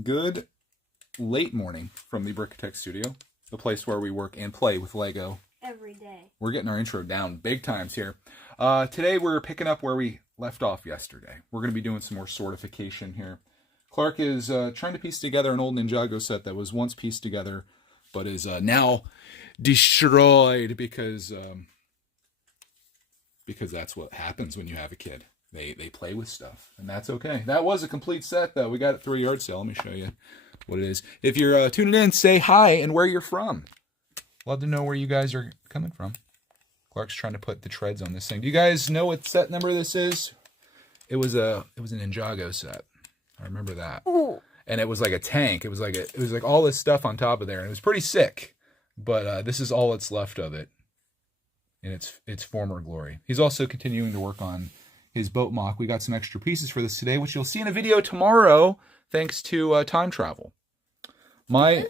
Good late morning from the Brickitect studio, the place where we work and play with Lego. Every day. We're getting our intro down big times here. Today we're picking up where we left off yesterday. We're going to be doing some more sortification here. Clark is trying to piece together an old Ninjago set that was once pieced together, but is now destroyed because that's what happens when you have a kid. They play with stuff, and that's okay. That was a complete set, though. We got it through a yard sale. Let me show you what it is. If you're tuning in, say hi and where you're from. Love to know where you guys are coming from. Clark's trying to put the treads on this thing. Do you guys know what set number this is? It was a Ninjago set. I remember that. Ooh. And it was like a tank. It was like all this stuff on top of there, and it was pretty sick. But this is all that's left of it in its former glory. He's also continuing to work on his boat mock. We got some extra pieces for this today, which you'll see in a video tomorrow, thanks to time travel. My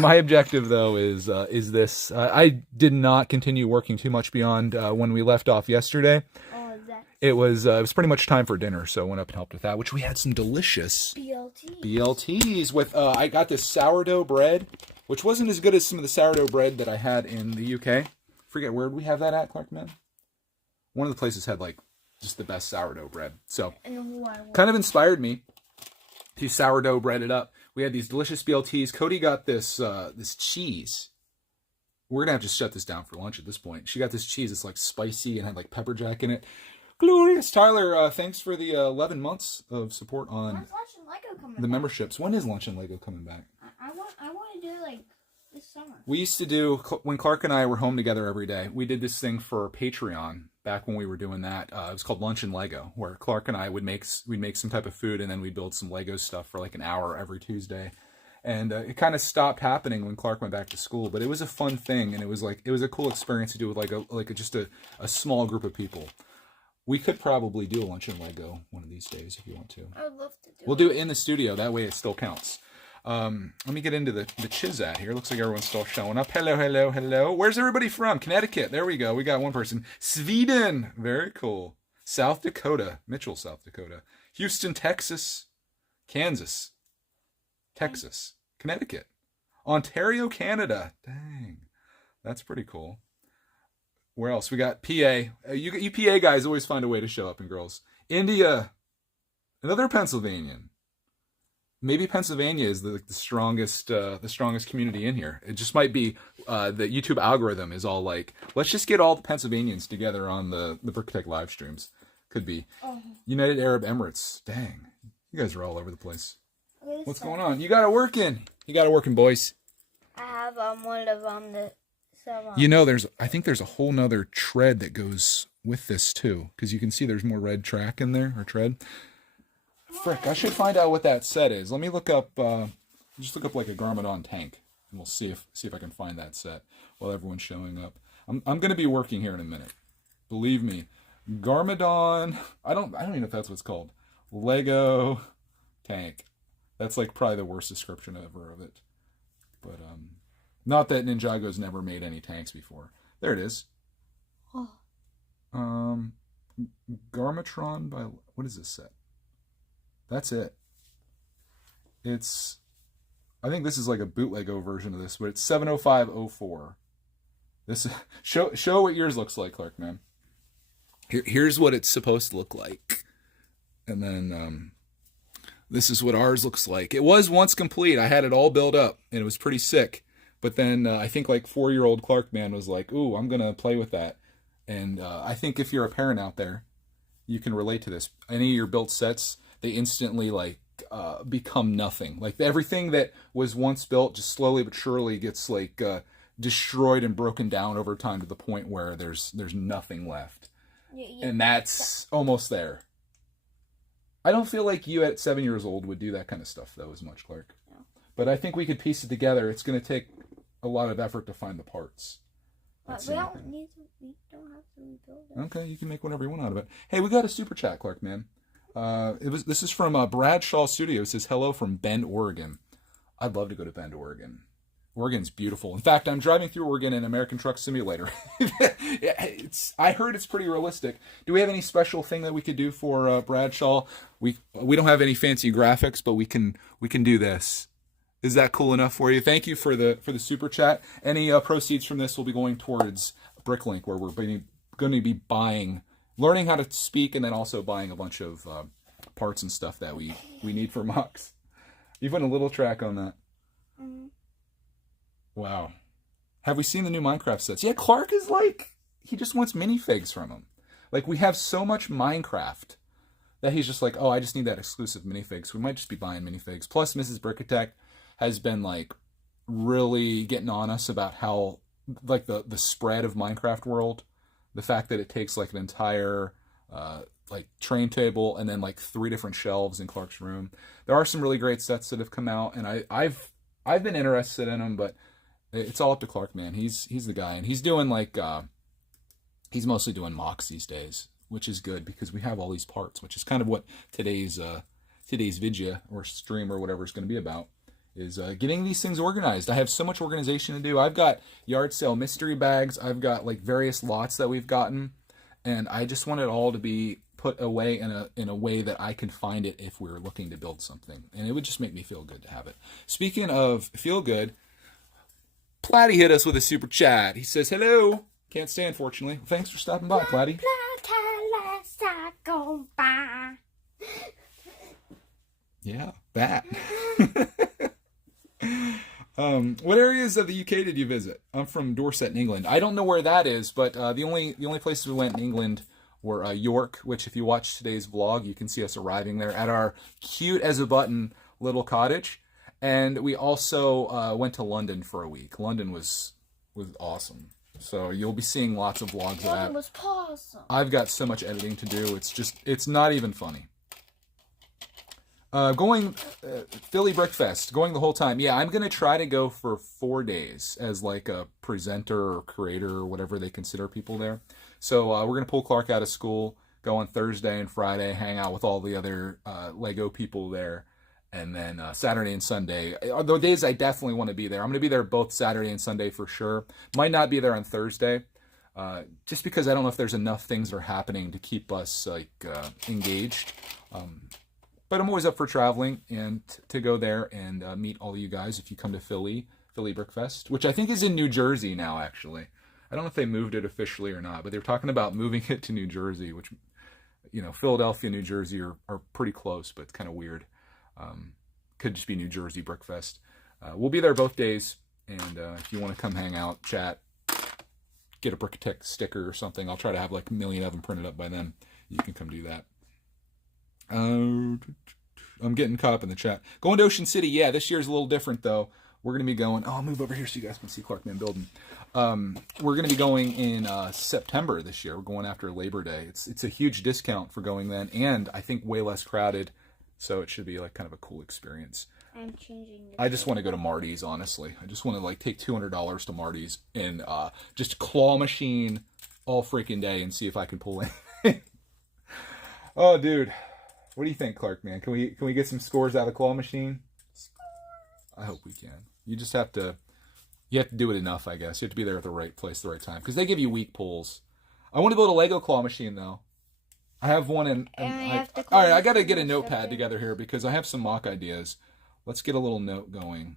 objective, though, is this. I did not continue working too much beyond when we left off yesterday. Oh, it was pretty much time for dinner, so I went up and helped with that, which we had some delicious BLTs with, I got this sourdough bread, which wasn't as good as some of the sourdough bread that I had in the UK. Forget, where did we have that at, Clark, man? One of the places had, like, just the best sourdough bread. So, kind of inspired me to sourdough bread it up. We had these delicious BLTs. Cody got this this cheese. We're going to have to shut this down for lunch at this point. She got this cheese. It's, like, spicy and had, like, pepper jack in it. Glorious. Tyler, thanks for the 11 months of support on When's Lunch and Lego coming the back? memberships. When is Lunch and Lego coming back? I want to do it, like, this summer. We used to do, when Clark and I were home together every day, we did this thing for Patreon back when we were doing that. It was called Lunch and Lego, where Clark and I we'd make some type of food, and then we'd build some Lego stuff for like an hour every Tuesday. And it kind of stopped happening when Clark went back to school, but it was a fun thing, and it was a cool experience to do with just a small group of people. We could probably do a Lunch and Lego one of these days if you want to. I would love to do We'll do it in the studio. That way it still counts. Let me get into the Chizat here. Looks like everyone's still showing up. Hello, hello, hello. Where's everybody from? Connecticut. There we go. We got one person. Sweden. Very cool. South Dakota. Mitchell, South Dakota. Houston, Texas. Kansas. Texas. Connecticut. Ontario, Canada. Dang. That's pretty cool. Where else? We got PA. You PA guys always find a way to show up, and girls. India. Another Pennsylvanian. Maybe Pennsylvania is the strongest community in here. It just might be the YouTube algorithm is all like, let's just get all the Pennsylvanians together on the Brickitect live streams. Could be. United Arab Emirates. Dang. You guys are all over the place. What's going on? You got it working. You got it working, boys. I have one of the You know, I think there's a whole nother tread that goes with this too, because you can see there's more red track in there, or tread. Frick, I should find out what that set is. Let me look up, just look up like a Garmadon tank, and we'll see if I can find that set while everyone's showing up. I'm going to be working here in a minute. Believe me. Garmadon, I don't even know if that's what it's called. Lego tank. That's like probably the worst description ever of it. But, not that Ninjago's never made any tanks before. There it is. Garmatron by, what is this set? That's it. I think this is like a bootleg version of this, but it's 70504. This show what yours looks like, Clark, man. Here's what it's supposed to look like. And then this is what ours looks like. It was once complete. I had it all built up, and it was pretty sick. But then I think like 4-year-old Clark, man, was like, ooh, I'm going to play with that. And I think if you're a parent out there, you can relate to this. Any of your built sets, they instantly like become nothing. Like everything that was once built just slowly but surely gets like destroyed and broken down over time to the point where there's nothing left. And that's almost there. I don't feel like you at 7 years old would do that kind of stuff though as much, Clark. No. But I think we could piece it together. It's going to take a lot of effort to find the parts. We don't have to rebuild it. Okay, you can make whatever you want out of it. Hey, we got a super chat, Clark, man. This is from Bradshaw Studio. It says, hello from Bend, Oregon. I'd love to go to Bend, Oregon. Oregon's beautiful. In fact, I'm driving through Oregon in American Truck Simulator. I heard it's pretty realistic. Do we have any special thing that we could do for Bradshaw? We don't have any fancy graphics, but we can do this. Is that cool enough for you? Thank you for the super chat. Any proceeds from this will be going towards Bricklink, where we're going to be learning how to speak, and then also buying a bunch of parts and stuff that we need for MOCs. You've put a little track on that. Mm-hmm. Wow. Have we seen the new Minecraft sets? Yeah, Clark is like, he just wants minifigs from him. Like, we have so much Minecraft that he's just like, oh, I just need that exclusive minifigs. We might just be buying minifigs. Plus, Mrs. Brickitect has been like really getting on us about how like the spread of Minecraft world, the fact that it takes like an entire like train table and then like 3 different shelves in Clark's room. There are some really great sets that have come out, and I've been interested in them, but it's all up to Clark, man. He's the guy, and he's doing like he's mostly doing MOCs these days, which is good because we have all these parts, which is kind of what today's vidya or stream or whatever is going to be about. Is getting these things organized. I have so much organization to do. I've got yard sale mystery bags. I've got like various lots that we've gotten, and I just want it all to be put away in a way that I can find it if we're looking to build something, and it would just make me feel good to have it. Speaking of feel good, Platty hit us with a super chat. He says hello. Can't stay, unfortunately. Thanks for stopping by, Platty. Yeah, that. What areas of the UK did you visit? I'm from Dorset in England. I don't know where that is, but the only places we went in England were York, which if you watch today's vlog, you can see us arriving there at our cute as a button little cottage. And we also went to London for a week. London was awesome. So you'll be seeing lots of vlogs of that. London was awesome. I've got so much editing to do. It's not even funny. Going Philly Brickfest, going the whole time. Yeah, I'm going to try to go for 4 days as like a presenter or creator or whatever they consider people there. So we're going to pull Clark out of school, go on Thursday and Friday, hang out with all the other Lego people there. And then Saturday and Sunday are the days I definitely want to be there. I'm going to be there both Saturday and Sunday for sure. Might not be there on Thursday, just because I don't know if there's enough things that are happening to keep us like engaged. But I'm always up for traveling and to go there and meet all of you guys if you come to Philly Brickfest, which I think is in New Jersey now, actually. I don't know if they moved it officially or not, but they're talking about moving it to New Jersey, which, you know, Philadelphia and New Jersey are pretty close, but it's kind of weird. Could just be New Jersey Brickfest. We'll be there both days, and if you want to come hang out, chat, get a brickitect sticker or something, I'll try to have like a million of them printed up by then. You can come do that. I'm getting caught up in the chat. Going to Ocean City, yeah, this year's a little different though. We're going to be going, I'll move over here so you guys can see Clarkman building. We're going to be going in September this year. We're going after Labor Day. It's a huge discount for going then, and I think way less crowded, so it should be like kind of a cool experience. I'm changing. I just want to go to Marty's, honestly. I just want to like take $200 to Marty's and just claw machine all freaking day and see if I can pull in. Oh, dude. What do you think, Clark, man? Can we get some scores out of claw machine? I hope we can. You just have to do it enough, I guess. You have to be there at the right place at the right time, because they give you weak pulls. I want to build a Lego claw machine, though. I have one all right, I got to get a notepad together here because I have some mock ideas. Let's get a little note going.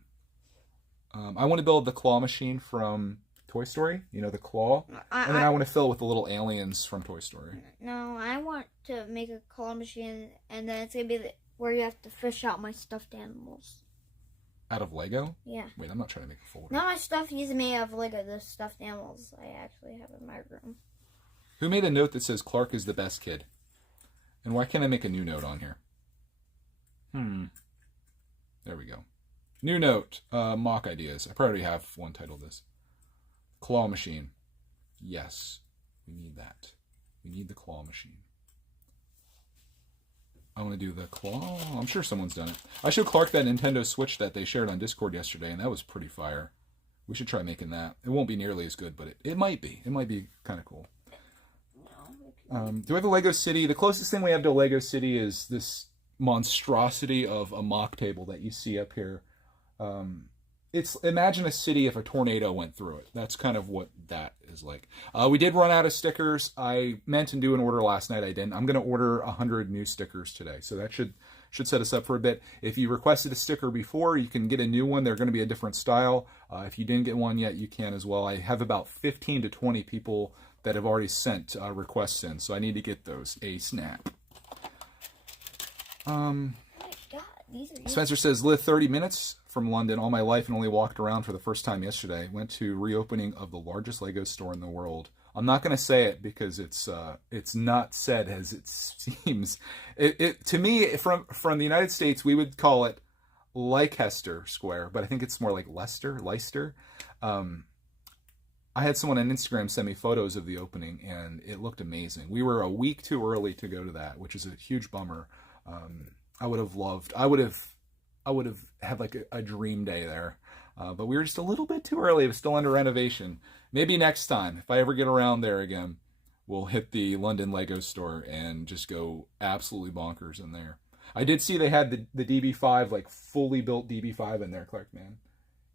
I want to build the claw machine from Toy Story, you know, the claw. And then I want to fill it with the little aliens from Toy Story. No, I want to make a claw machine, and then it's going to be where you have to fish out my stuffed animals. Out of Lego? Yeah. Wait, I'm not trying to make a folder. Not my stuff is made of Lego, the stuffed animals I actually have in my room. Who made a note that says Clark is the best kid? And why can't I make a new note on here? There we go. New note, mock ideas. I probably have one titled this. Claw machine. Yes, we need that. We need the claw machine. I want to do the claw. I'm sure someone's done it. I showed Clark that Nintendo Switch that they shared on Discord yesterday, and that was pretty fire. We should try making that. It won't be nearly as good, but it might be. It might be kind of cool. Do we have a Lego City? The closest thing we have to a Lego City is this monstrosity of a mock table that you see up here. it's imagine a city if a tornado went through it. That's kind of what that is like. We did run out of stickers. I meant to do an order last night. I didn't. I'm going to order 100 new stickers today. So that should set us up for a bit. If you requested a sticker before, you can get a new one. They're going to be a different style. If you didn't get one yet, you can as well. I have about 15 to 20 people that have already sent requests in, so I need to get those ASAP. Oh my God, these are Spencer says, lived 30 minutes from London all my life and only walked around for the first time yesterday. Went to reopening of the largest Lego store in the world. I'm not going to say it because it's not said as it seems. It to me, from the United States, we would call it Leicester Square, but I think it's more like Leicester. I had someone on Instagram send me photos of the opening, and it looked amazing. We were a week too early to go to that, which is a huge bummer. I would have had like a dream day there, but we were just a little bit too early. It was still under renovation. Maybe next time, if I ever get around there again, we'll hit the London Lego store and just go absolutely bonkers in there. I did see they had the DB5, like fully built DB5 in there, Clark, man.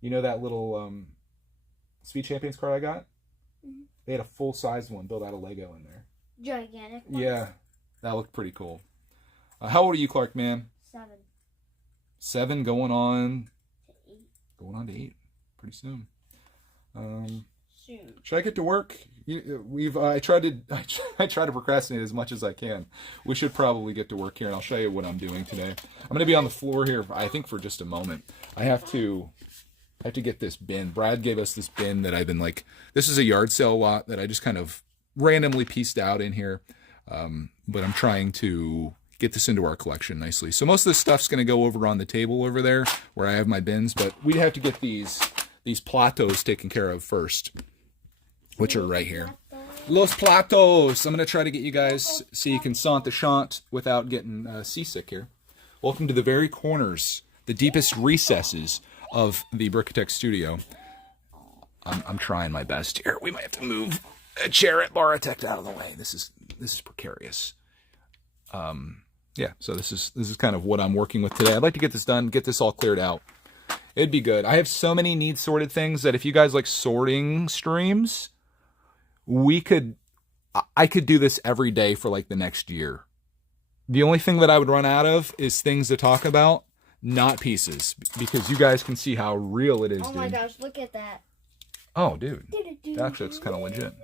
You know that little Speed Champions car I got? Mm-hmm. They had a full-sized one built out of Lego in there. gigantic ones. Yeah, that looked pretty cool. How old are you, Clark, man? 7. 7 going on to 8. Going on to 8 pretty soon. Soon. Should I get to work? I try to procrastinate as much as I can. We should probably get to work here, and I'll show you what I'm doing today. I'm going to be on the floor here, I think, for just a moment. I have to get this bin. Brad gave us this bin that I've been like, this is a yard sale lot that I just kind of randomly pieced out in here. But I'm trying to get this into our collection nicely. So most of this stuff's going to go over on the table over there where I have my bins, but we'd have to get these platos taken care of first, which are right here. Los platos. I'm going to try to get you guys so you can sant the shant without getting seasick here. Welcome to the very corners, the deepest recesses of the brickitect studio. I'm trying my best here. We might have to move a chair at Baritect out of the way. This is precarious. Yeah, so this is kind of what I'm working with today. I'd like to get this done, get this all cleared out. It'd be good. I have so many need sorted things that if you guys like sorting streams, I could do this every day for like the next year. The only thing that I would run out of is things to talk about, not pieces, because you guys can see how real it is. Oh my gosh, look at that. Oh, dude. That actually looks kind of legit.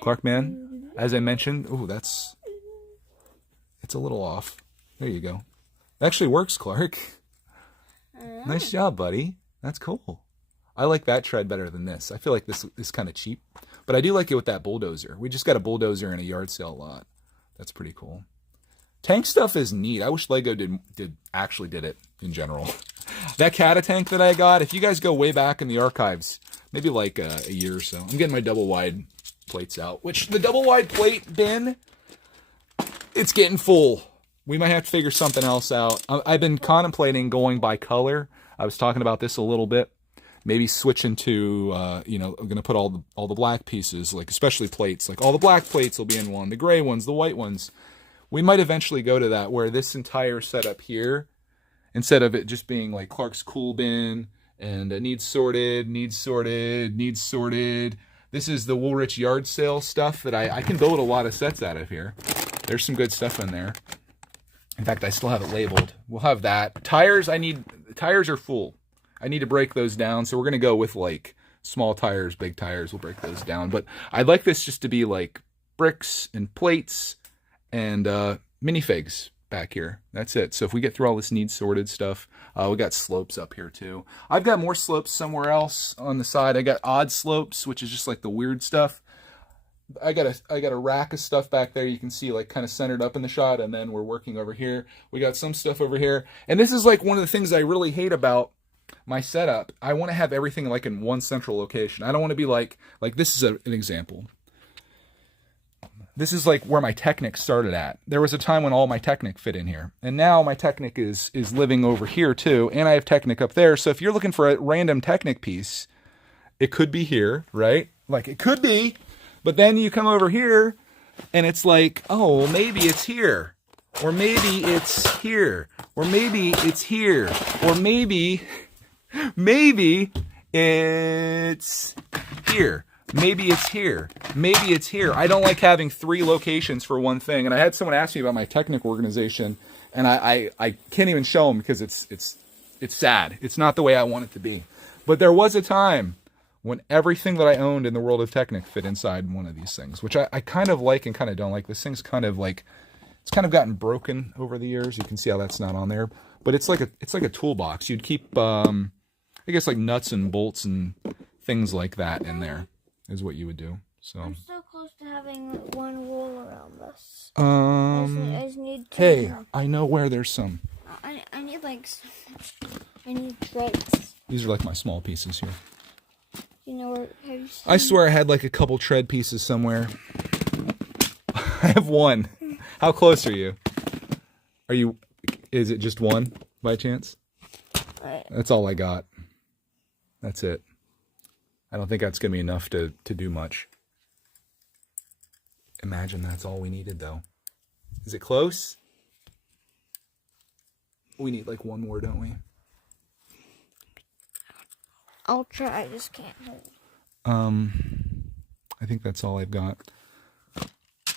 Clark, man, as I mentioned, it's a little off. There you go. It actually works, Clark. Nice job, buddy. That's cool. I like that tread better than this. I feel like this is kind of cheap, but I do like it with that bulldozer. We just got a bulldozer in a yard sale lot. That's pretty cool. Tank stuff is neat. I wish Lego did it in general. That Cata tank that I got, if you guys go way back in the archives, maybe like a year or so, I'm getting my double wide plates out, which the double wide plate bin, it's getting full. We might have to figure something else out. I've been contemplating going by color. I was talking about this a little bit. Maybe switching to, I'm going to put all the black pieces, like especially plates. Like all the black plates will be in one, the gray ones, the white ones. We might eventually go to that where this entire setup here, instead of it just being like Clark's cool bin and needs sorted. This is the Woolrich yard sale stuff that I can build a lot of sets out of here. There's some good stuff in there. In fact, I still have it labeled. We'll have that. Tires are full. I need to break those down. So we're going to go with like small tires, big tires. We'll break those down. But I'd like this just to be like bricks and plates and minifigs back here. That's it. So if we get through all this needs sorted stuff, we got slopes up here too. I've got more slopes somewhere else on the side. I got odd slopes, which is just like the weird stuff. I got a rack of stuff back there you can see like kind of centered up in the shot, and then we're working over here. We got some stuff over here. And this is like one of the things I really hate about my setup. I want to have everything like in one central location. I don't want to be like this is an example. This is like where my Technic started at. There was a time when all my Technic fit in here. And now my Technic is living over here too. And I have Technic up there. So if you're looking for a random Technic piece, it could be here, right? Like it could be. But then you come over here and it's like, oh, maybe it's here. Or maybe it's here. Or maybe it's here. Or maybe It's here. Maybe it's here. Maybe it's here. I don't like having 3 locations for one thing. And I had someone ask me about my technical organization, and I can't even show them because it's sad. It's not the way I want it to be. But there was a time when everything that I owned in the world of Technic fit inside one of these things, which I kind of like and kind of don't like. This thing's kind of like, it's kind of gotten broken over the years. You can see how that's not on there. But it's like a toolbox. You'd keep, I guess, like nuts and bolts and things like that in there is what you would do. So I'm so close to having one roll around this. I just need two hey, more. I know where there's some. I need like, I need treads. These are like my small pieces here. You know where? Have you seen? I swear I had like a couple tread pieces somewhere. I have one. How close are you? Is it just one by chance? Right. That's all I got. That's it. I don't think that's going to be enough to do much. Imagine that's all we needed, though. Is it close? We need like one more, don't we? I'll try. I just can't hold. I think that's all I've got.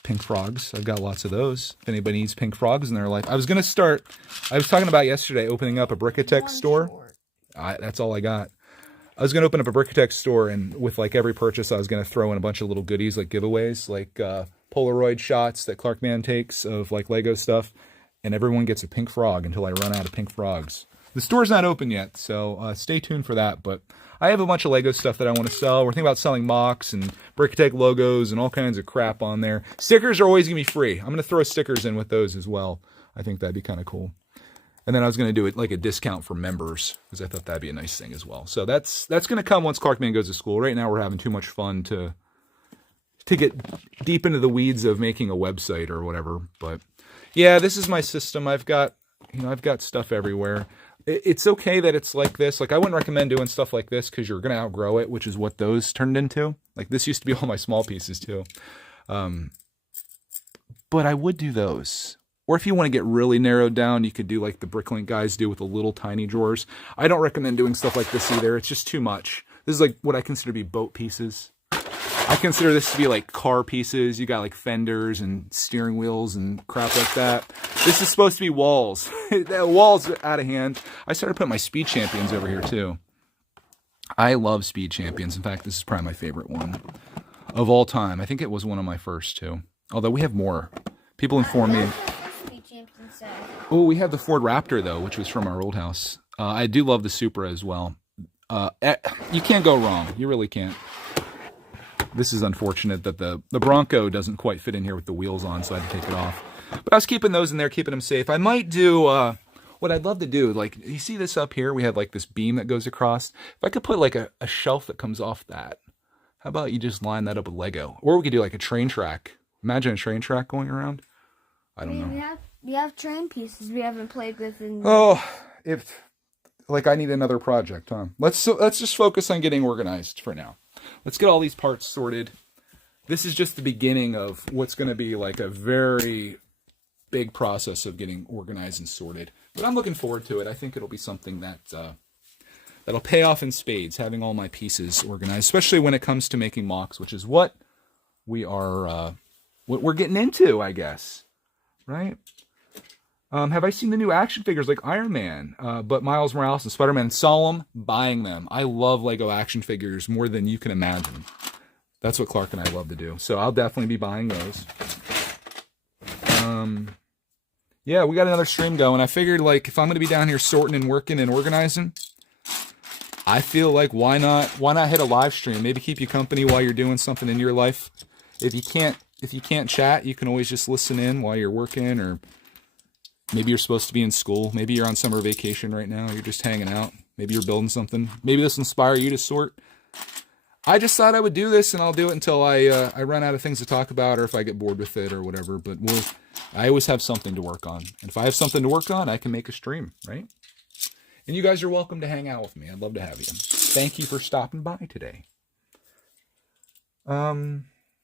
Pink frogs. I've got lots of those. If anybody needs pink frogs in their life. I was talking about yesterday opening up a brickitect store. That's all I got. I was going to open up a brickitect store, and with like every purchase, I was going to throw in a bunch of little goodies like giveaways, like Polaroid shots that Clarkman takes of like Lego stuff, and everyone gets a pink frog until I run out of pink frogs. The store's not open yet, so stay tuned for that. But I have a bunch of Lego stuff that I want to sell. We're thinking about selling MOCs and brickitect logos and all kinds of crap on there. Stickers are always going to be free. I'm going to throw stickers in with those as well. I think that'd be kind of cool. And then I was going to do it like a discount for members because I thought that'd be a nice thing as well. So that's going to come once Clarkman goes to school. Right now we're having too much fun to get deep into the weeds of making a website or whatever. But yeah, this is my system. I've got stuff everywhere. It's okay that it's like this. Like I wouldn't recommend doing stuff like this because you're going to outgrow it, which is what those turned into. Like this used to be all my small pieces too. But I would do those. Or if you want to get really narrowed down, you could do like the Bricklink guys do with the little tiny drawers. I don't recommend doing stuff like this either. It's just too much. This is like what I consider to be boat pieces. I consider this to be like car pieces. You got like fenders and steering wheels and crap like that. This is supposed to be walls. The walls are out of hand. I started putting my Speed Champions over here too. I love Speed Champions. In fact, this is probably my favorite one of all time. I think it was one of my first too. Although we have more. People inform me. Oh, we have the Ford Raptor, though, which was from our old house. I do love the Supra as well. You can't go wrong. You really can't. This is unfortunate that the Bronco doesn't quite fit in here with the wheels on, so I had to take it off. But I was keeping those in there, keeping them safe. I might do, what I'd love to do, like, you see this up here? We have, like, this beam that goes across. If I could put, like, a shelf that comes off that, how about you just line that up with Lego? Or we could do, like, a train track. Imagine a train track going around. I don't know. We have train pieces we haven't played with. I need another project, huh? Let's just focus on getting organized for now. Let's get all these parts sorted. This is just the beginning of what's going to be like a very big process of getting organized and sorted. But I'm looking forward to it. I think it'll be something that'll pay off in spades, having all my pieces organized, especially when it comes to making MOCs, which is what we're getting into, I guess. Right? Have I seen the new action figures like Iron Man, but Miles Morales and Spider-Man? Solemn buying them. I love Lego action figures more than you can imagine. That's what Clark and I love to do. So I'll definitely be buying those. Yeah, we got another stream going. I figured, like, if I'm going to be down here sorting and working and organizing, I feel like why not hit a live stream? Maybe keep you company while you're doing something in your life. If you can't chat, you can always just listen in while you're working, or maybe you're supposed to be in school. Maybe you're on summer vacation right now. You're just hanging out. Maybe you're building something. Maybe this will inspire you to sort. I just thought I would do this, and I'll do it until I run out of things to talk about, or if I get bored with it or whatever. But I always have something to work on. And if I have something to work on, I can make a stream, right? And you guys are welcome to hang out with me. I'd love to have you. Thank you for stopping by today.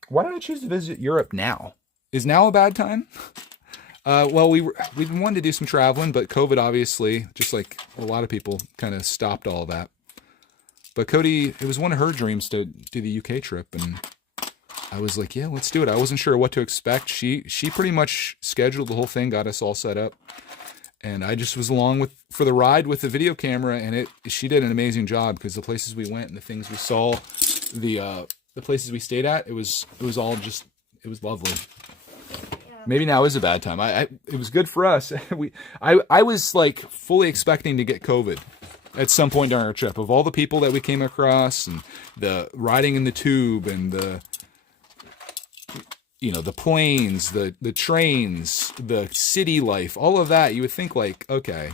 Why did I choose to visit Europe now? Is now a bad time? Well, we've been wanting to do some traveling, but COVID obviously, just like a lot of people, kind of stopped all of that. But Cody, it was one of her dreams to do the UK trip, and I was like, yeah, let's do it. I wasn't sure what to expect. She pretty much scheduled the whole thing, got us all set up, and I just was along for the ride with the video camera, and she did an amazing job because the places we went and the things we saw, the places we stayed at, it was lovely. Maybe now is a bad time. It was good for us. I was like fully expecting to get COVID at some point during our trip. Of all the people that we came across, and the riding in the tube, and the planes, the trains, the city life, all of that, you would think like, okay,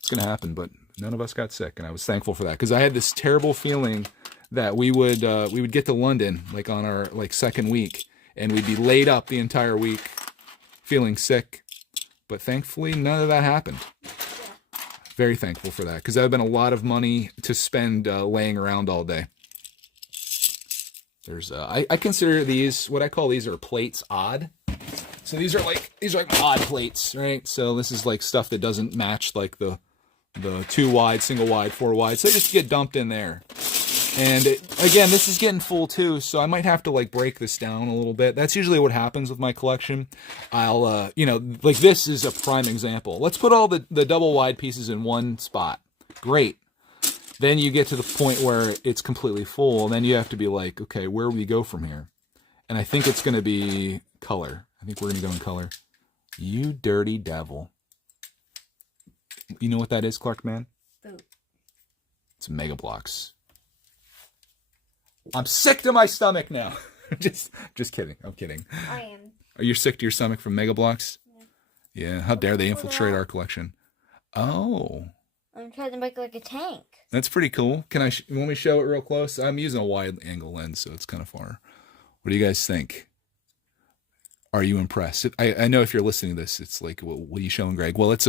it's gonna happen, but none of us got sick, and I was thankful for that because I had this terrible feeling that we would get to London like on our like second week, and we'd be laid up the entire week, feeling sick. But thankfully, none of that happened. Very thankful for that, because that would have been a lot of money to spend laying around all day. There's I consider these, what I call these are plates odd. So these are like odd plates, right? So this is like stuff that doesn't match like the 2 wide, single wide, 4 wide. So they just get dumped in there. And again, this is getting full too, so I might have to like break this down a little bit. That's usually what happens with my collection. I'll, like this is a prime example. Let's put all the double wide pieces in one spot. Great. Then you get to the point where it's completely full, and then you have to be like, okay, where do we go from here? And I think it's going to be color. I think we're going to go in color. You dirty devil. You know what that is, Clark, man? Boot. It's Mega Bloks. I'm sick to my stomach now. just kidding. I'm kidding. I am. Are you sick to your stomach from Mega Bloks? Yeah. Yeah. How dare they infiltrate our collection? Oh. I'm trying to make like a tank. That's pretty cool. You want me to show it real close? I'm using a wide angle lens, so it's kind of far. What do you guys think? Are you impressed? I know if you're listening to this, it's like, well, what are you showing, Greg? Well, it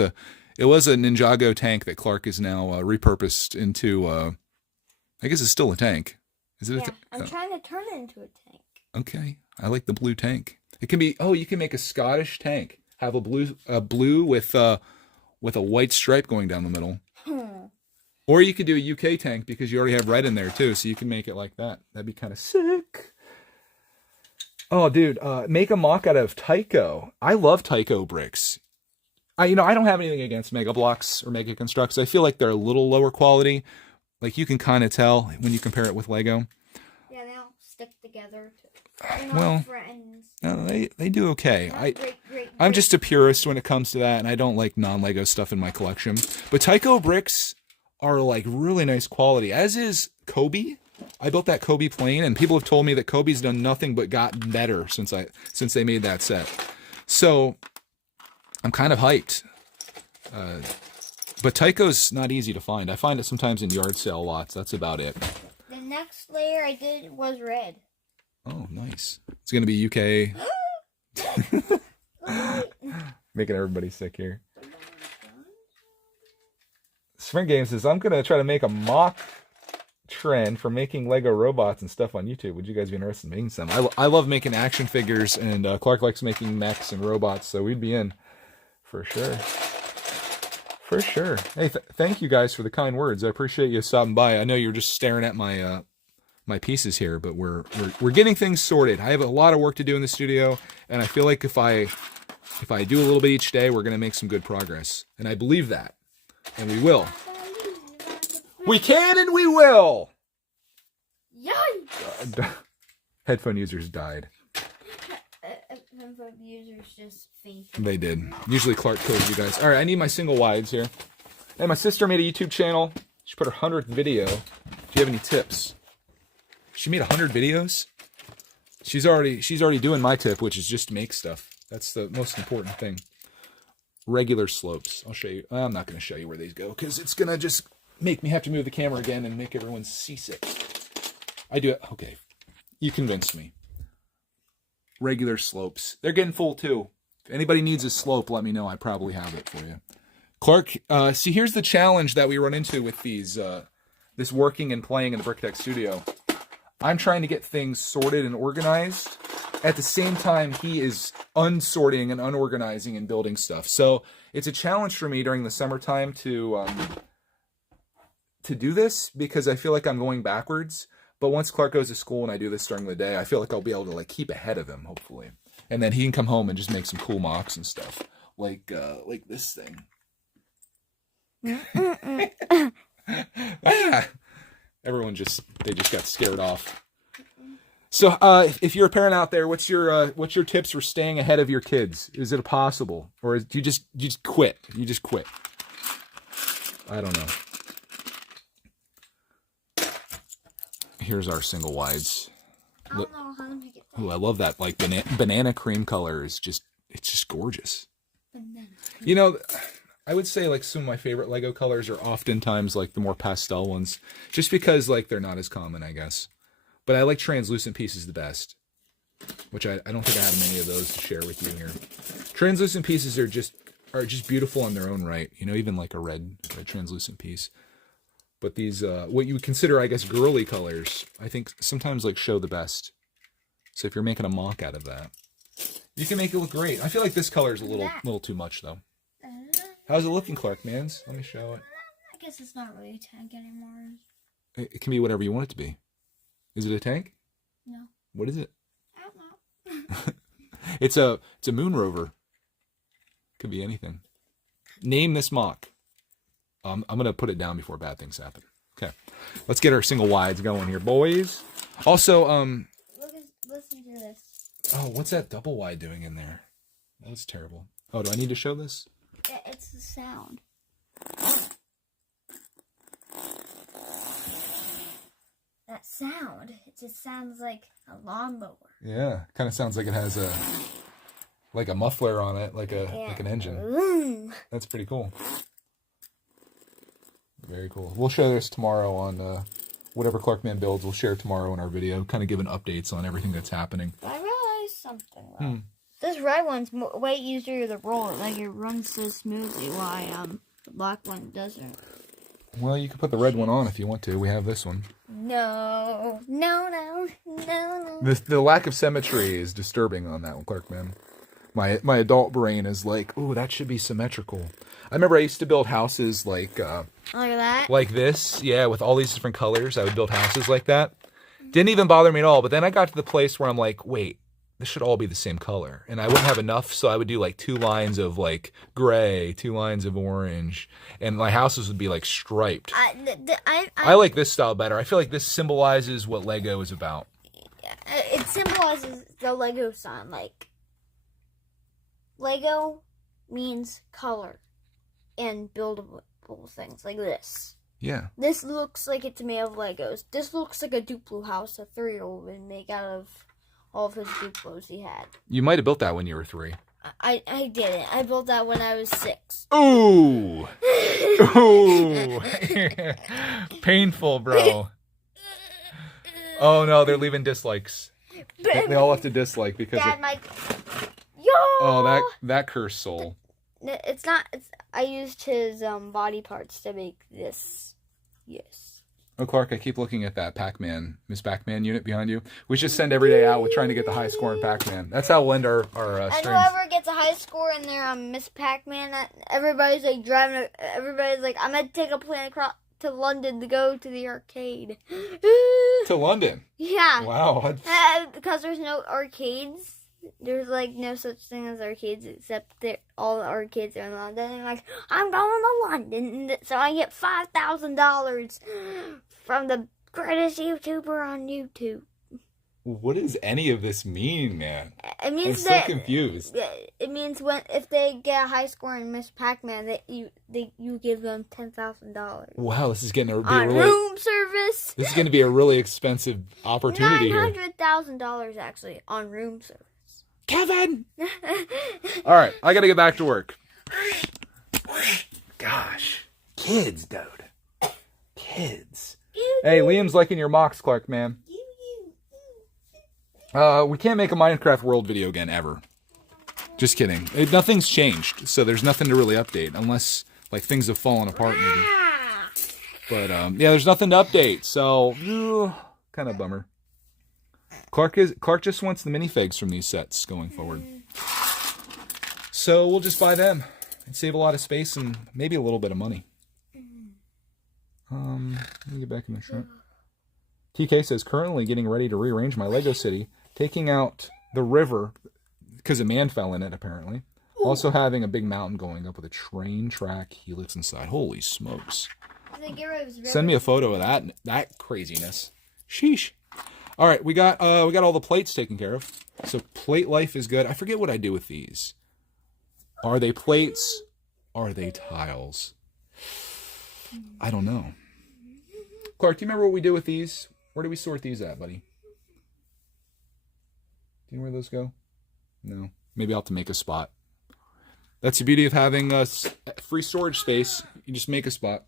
was a Ninjago tank that Clark is now repurposed into. I guess it's still a tank. Is it? Yeah, I'm trying to turn it into a tank. Okay, I like the blue tank. It can be. Oh, you can make a Scottish tank. Have a blue with a white stripe going down the middle. Or you could do a UK tank because you already have red in there too, so you can make it like that. That'd be kind of sick. Oh, dude, make a mock out of Tyco. I love Tyco bricks. I don't have anything against Mega Bloks or Mega Constructs. I feel like they're a little lower quality. Like you can kind of tell when you compare it with Lego. Yeah, they don't stick together. Well, friends. No, they do okay. Great. I'm just a purist when it comes to that, and I don't like non-Lego stuff in my collection. But Tyco bricks are like really nice quality, as is Kobe. I built that Kobe plane, and people have told me that Kobe's done nothing but gotten better since they made that set. So I'm kind of hyped. But Tyco's not easy to find. I find it sometimes in yard sale lots. That's about it. The next layer I did was red. Oh, nice. It's going to be UK. Making everybody sick here. Spring Game says, I'm going to try to make a mock trend for making Lego robots and stuff on YouTube. Would you guys be interested in making some? I love making action figures, and Clark likes making mechs and robots, so we'd be in for sure. For sure. Hey, thank you guys for the kind words. I appreciate you stopping by. I know you're just staring at my my pieces here, but we're getting things sorted. I have a lot of work to do in the studio, and I feel like if I do a little bit each day, we're going to make some good progress. And I believe that. And we will. We can and we will! Yikes! Headphone users died. Headphone users just fainted. They did. Usually Clark kills you guys. Alright, I need my single wides here. And my sister made a YouTube channel. She put her 100th video. Do you have any tips? She made 100 videos? She's already doing my tip, which is just make stuff. That's the most important thing. Regular slopes. I'll show you. I'm not going to show you where these go because it's going to just make me have to move the camera again and make everyone seasick. I do it. Okay. You convinced me. Regular slopes. They're getting full too. If anybody needs a slope, let me know. I probably have it for you. Clark, see, here's the challenge that we run into with these, this working and playing in the brickitect studio. I'm trying to get things sorted and organized. At the same time, he is unsorting and unorganizing and building stuff. So it's a challenge for me during the summertime to to do this because I feel like I'm going backwards. But once Clark goes to school and I do this during the day, I feel like I'll be able to like keep ahead of him, hopefully. And then he can come home and just make some cool mocks and stuff. Like this thing. Everyone just got scared off. So if you're a parent out there, what's your tips for staying ahead of your kids? Is it possible? Or do you just quit? You just quit. I don't know. Here's our single wides. I don't know how to make it. Oh, I love that. Like banana cream color is it's just gorgeous. Banana. You know, I would say like some of my favorite Lego colors are oftentimes like the more pastel ones, just because like they're not as common, I guess. But I like translucent pieces the best, which I don't think I have many of those to share with you here. Translucent pieces are just beautiful in their own right. You know, even like a red translucent piece. But these, what you would consider, I guess, girly colors, I think sometimes like show the best. So if you're making a mock out of that, you can make it look great. I feel like this color is a little too much though. How's it looking, Clark Mans? Let me show it. I guess it's not really a tank anymore. It can be whatever you want it to be. Is it a tank? No. What is it? I don't know. It's a moon rover. Could be anything. Name this mock. I'm gonna put it down before bad things happen. Okay, let's get our single wides going here, boys. Also, Listen to this. oh, what's that double wide doing in there? That was terrible. Oh, do I need to show this? Yeah, it's the sound. That sound. It just sounds like a lawnmower. Yeah, kind of sounds like it has a muffler on it, like an engine. That's pretty cool. Very cool. We'll show this tomorrow on whatever Clarkman builds. We'll share tomorrow in our video, kind of giving updates on everything that's happening. I realized something. Though. This red one's way easier to roll. Like it runs so smoothly. Why the black one doesn't? Well, you can put the red one on if you want to. We have this one. No. The lack of symmetry is disturbing on that one, Clarkman. My adult brain is like, ooh, that should be symmetrical. I remember I used to build houses like that? Like this, yeah, with all these different colors. I would build houses like that. Didn't even bother me at all. But then I got to the place where I'm like, wait, this should all be the same color. And I wouldn't have enough, so I would do like 2 lines of like gray, 2 lines of orange, and my houses would be like striped. I like this style better. I feel like this symbolizes what Lego is about. It symbolizes the Lego sign. Like Lego means color and buildable things like this. Yeah. This looks like it's made of Legos. This looks like a Duplo house a 3-year-old would make out of all of his Duplos he had. You might have built that when you were 3. I didn't. I built that when I was 6. Ooh! Ooh! Painful, bro. Oh no, they're leaving dislikes. They all left a dislike because Dad, Yo! Oh, that cursed soul. It's not. I used his body parts to make this. Yes. Oh, Clark, I keep looking at that Pac-Man, Miss Pac-Man unit behind you. We should send every day out with trying to get the high score in Pac-Man. That's how we'll end our and streams. whoever gets a high score in their Miss Pac-Man, everybody's like driving. Everybody's like, I'm gonna take a plane across to London to go to the arcade. To London? Yeah. Wow. Because there's no arcades. There's like no such thing as arcades except that all the arcades are in London. And like, I'm going to London, so I get $5,000 from the greatest YouTuber on YouTube. What does any of this mean, man? It means I'm so confused. It means if they get a high score in Miss Pac-Man, that you give them $10,000. Wow, this is going to be on room service. This is going to be a really expensive opportunity here. $900,000 actually on room service. Kevin! All right, I got to get back to work. Gosh. Kids, dude. Kids. Hey, Liam's liking your mocks, Clark, man. We can't make a Minecraft world video again, ever. Just kidding. Nothing's changed, so there's nothing to really update, unless, like, things have fallen apart, maybe. But, yeah, there's nothing to update, so, kind of bummer. Clark just wants the minifigs from these sets going forward. So we'll just buy them and save a lot of space and maybe a little bit of money. Let me get back in the shot. TK says, currently getting ready to rearrange my Lego city, taking out the river because a man fell in it, apparently. Also having a big mountain going up with a train track helix inside. Holy smokes. Send me a photo of that craziness. Sheesh. All right, we got all the plates taken care of. So plate life is good. I forget what I do with these. Are they plates? Are they tiles? I don't know. Clark, do you remember what we do with these? Where do we sort these at, buddy? Do you know where those go? No. Maybe I'll have to make a spot. That's the beauty of having free storage space. You just make a spot.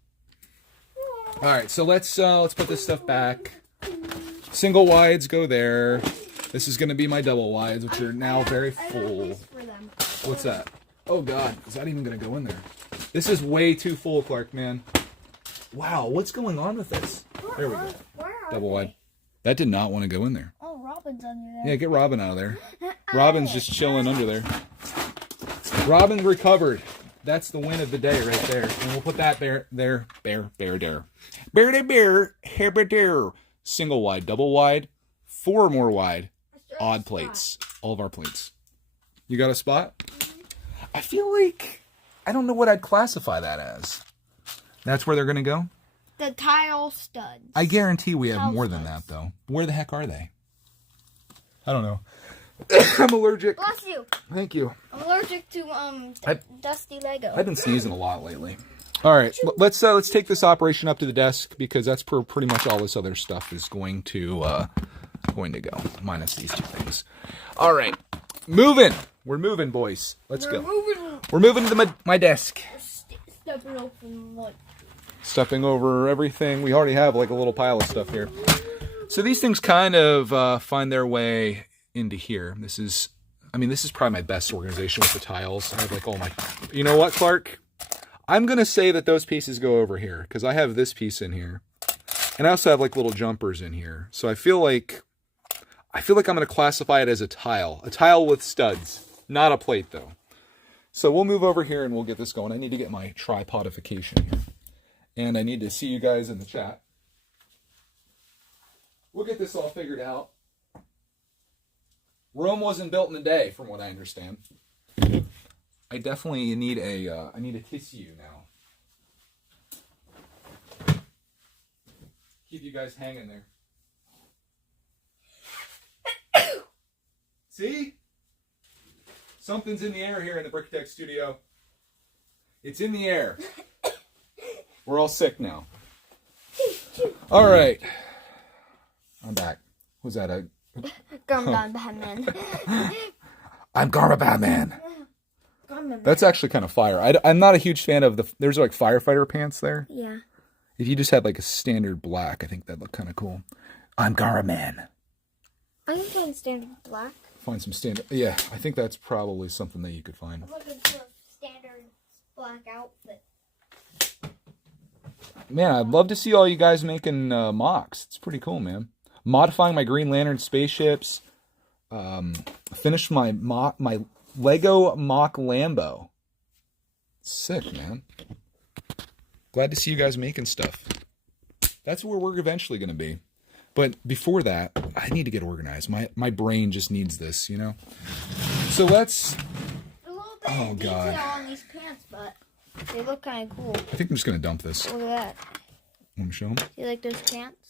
All right, so let's put this stuff back. Single wides go there. This is going to be my double wides, which are now very full. What's that? Oh God, is that even going to go in there? This is way too full, Clark, man. Wow, what's going on with this? There we go. Double wide. That did not want to go in there. Oh, Robin's under there. Yeah, get Robin out of there. Robin's just chilling under there. Robin recovered. That's the win of the day right there. And we'll put that bear there. Bear. Single wide, double wide, 4 more wide, odd plates. All of our plates. You got a spot? I feel like, I don't know what I'd classify that as. That's where they're going to go? The tile studs. I guarantee we have Tile more than studs. that, though. Where the heck are they? I don't know. I'm allergic. Bless you. Thank you. I'm allergic to dusty Lego. I've been sneezing a lot lately. All right, let's take this operation up to the desk because that's pretty much all this other stuff is going to go, minus these 2 things. All right, moving. We're moving, boys. Let's go. We're moving to my desk. Stepping over everything. We already have like a little pile of stuff here. So these things kind of find their way into here. This is probably my best organization with the tiles. I have like all my, you know what, Clark? I'm going to say that those pieces go over here because I have this piece in here. And I also have like little jumpers in here. So I feel like I'm going to classify it as a tile with studs, not a plate though. So we'll move over here and we'll get this going. I need to get my tripodification here. And I need to see you guys in the chat. We'll get this all figured out. Rome wasn't built in a day, from what I understand. I definitely need a tissue now. Keep you guys hanging there. See? Something's in the air here in the brickitect studio. It's in the air. We're all sick now. All right. I'm back. Was that a... Garmadon Batman. I'm Garma Batman. That's actually kind of fire. I'm not a huge fan of there's like firefighter pants there. Yeah. If you just had like a standard black, I think that'd look kind of cool. I'm Garma Man. I can find standard black. Find some standard. Yeah, I think that's probably something that you could find. I'm looking for a standard black outfit. Man, I'd love to see all you guys making MOCs. It's pretty cool, man. Modifying my Green Lantern spaceships. Finished my Lego mock Lambo. Sick, man. Glad to see you guys making stuff. That's where we're eventually going to be. But before that, I need to get organized. My brain just needs this, you know? So let's... A little bit of detail God. on these pants, but they look kind of cool. I think I'm just going to dump this. Look at that. Want me to show them? You like those pants?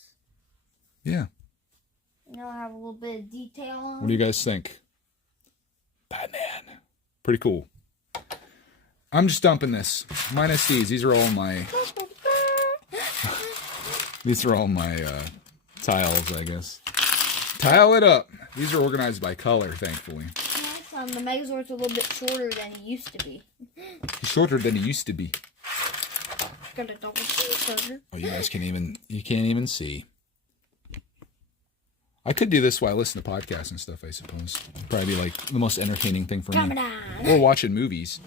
Yeah. You know, I have a little bit of detail on them. What do you guys think? Batman. Pretty cool. I'm just dumping this. Minus these. These are all my... These are all my tiles, I guess. Tile it up. These are organized by color, thankfully. The Megazord's a little bit shorter than he used to be. He's shorter than he used to be. Got a double shorter. Oh, you guys can't even see. I could do this while I listen to podcasts and stuff, I suppose. It'd probably be like the most entertaining thing for me. Or watching movies.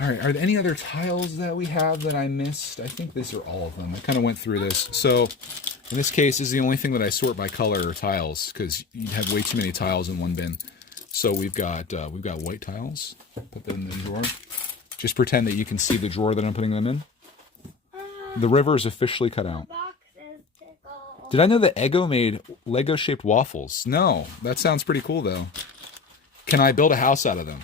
All right, are there any other tiles that we have that I missed? I think these are all of them. I kind of went through this. So in this case, this is the only thing that I sort by color are tiles because you'd have way too many tiles in one bin. So we've got white tiles. Put them in the drawer. Just pretend that you can see the drawer that I'm putting them in. The river is officially cut out. Boxes tickle. Did I know that Eggo made Lego-shaped waffles? No. That sounds pretty cool, though. Can I build a house out of them?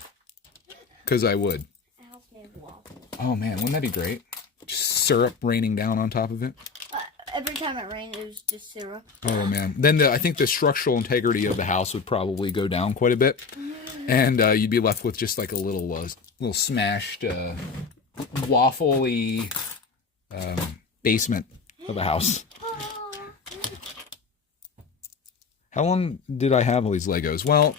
Because I would. A house made of waffles. Oh, man. Wouldn't that be great? Just syrup raining down on top of it. Every time it rained, it was just syrup. Oh, man. Then I think the structural integrity of the house would probably go down quite a bit. And you'd be left with just like a little smashed, waffly basement of a house. How long did I have all these Legos? Well,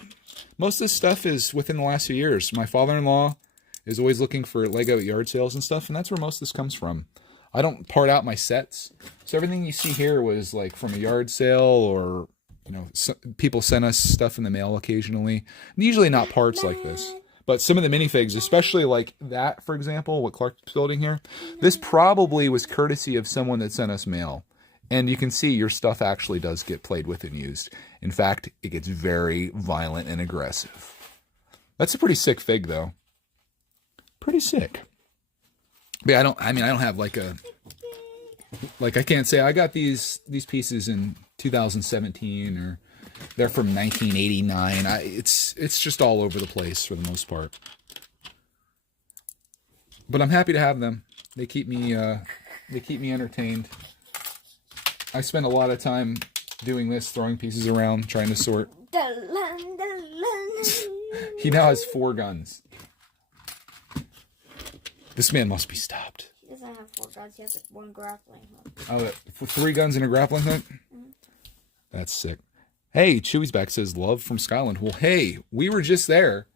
most of this stuff is within the last few years. My father-in-law is always looking for Lego at yard sales and stuff, and that's where most of this comes from. I don't part out my sets. So everything you see here was like from a yard sale, or, you know, people send us stuff in the mail occasionally. And usually not parts like this. But some of the minifigs, especially like that, for example, what Clark's building here, this probably was courtesy of someone that sent us mail. And you can see your stuff actually does get played with and used. In fact, it gets very violent and aggressive. That's a pretty sick fig, though. Pretty sick. But yeah, I don't have like I can't say I got these pieces in 2017 or they're from 1989. It's just all over the place for the most part. But I'm happy to have them. They keep me entertained. I spend a lot of time doing this, throwing pieces around, trying to sort. He now has 4 guns. This man must be stopped. He doesn't have 4 guns. He has 1 grappling hook. Oh, 3 guns and a grappling hook? Mm-hmm. That's sick. Hey, Chewy's back says, love from Scotland. Well, hey, we were just there.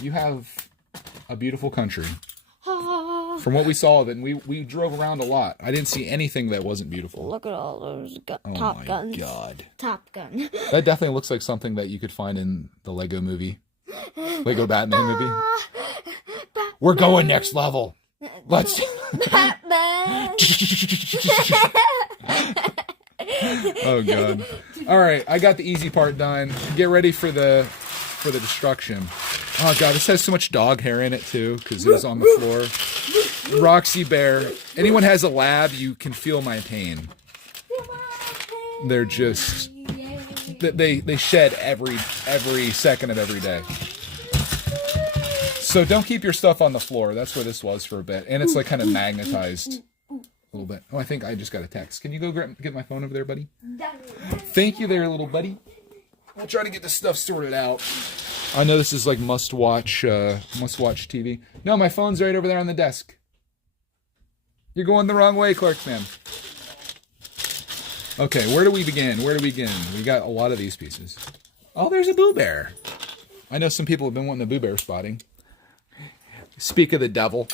You have a beautiful country. From what we saw of it, and we drove around a lot. I didn't see anything that wasn't beautiful. Look at all those top guns. Oh, my God. Top gun. That definitely looks like something that you could find in the Lego movie. Lego Batman movie. We're going next level. Let's... Batman. Oh, God. All right, I got the easy part done. Get ready for the destruction. Oh, God, this has so much dog hair in it, too, because it was on the floor. Roxy Bear. Anyone has a lab, you can feel my pain. They're just... They shed every second of every day. So don't keep your stuff on the floor. That's where this was for a bit. And it's like kind of magnetized a little bit. Oh, I think I just got a text. Can you go get my phone over there, buddy? Thank you there, little buddy. I'll try to get this stuff sorted out. I know this is like must-watch TV. No, my phone's right over there on the desk. You're going the wrong way, Clark, man. Okay, where do we begin? We got a lot of these pieces. Oh, there's a Boo Bear. I know some people have been wanting the Boo Bear spotting. Speak of the devil.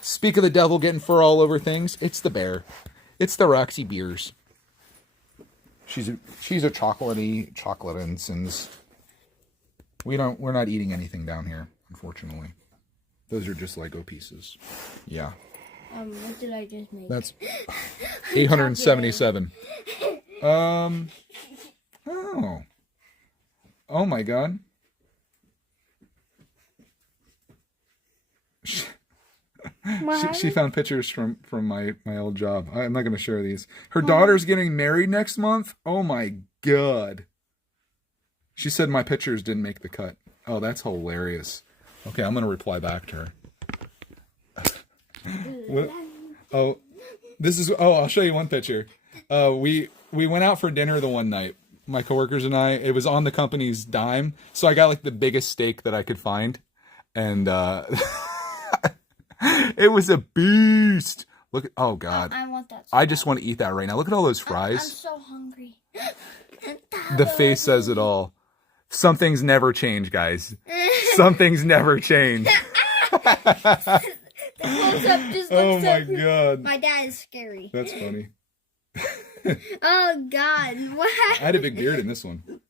Speak of the devil getting fur all over things. It's the bear. It's the Roxy Beers. She's a chocolate incense. We're not eating anything down here, unfortunately. Those are just Lego pieces. Yeah. What did I just make? That's 877. Oh. Oh my God. She found pictures from my old job. I'm not going to share these. Her daughter's getting married next month. Oh my God. She said my pictures didn't make the cut. Oh, that's hilarious. Okay, I'm going to reply back to her. What? Oh, I'll show you one picture. We went out for dinner the one night. My coworkers and I, it was on the company's dime. So I got like the biggest steak that I could find. And, it was a beast. Look at, oh God. I want that. I just want to eat that right now. Look at all those fries. I'm so hungry. The face says it all. Some things never change, guys. Some things never change. The close-up just looks Oh my so God. My dad is scary. That's funny. Oh God. What? I had a big beard in this one.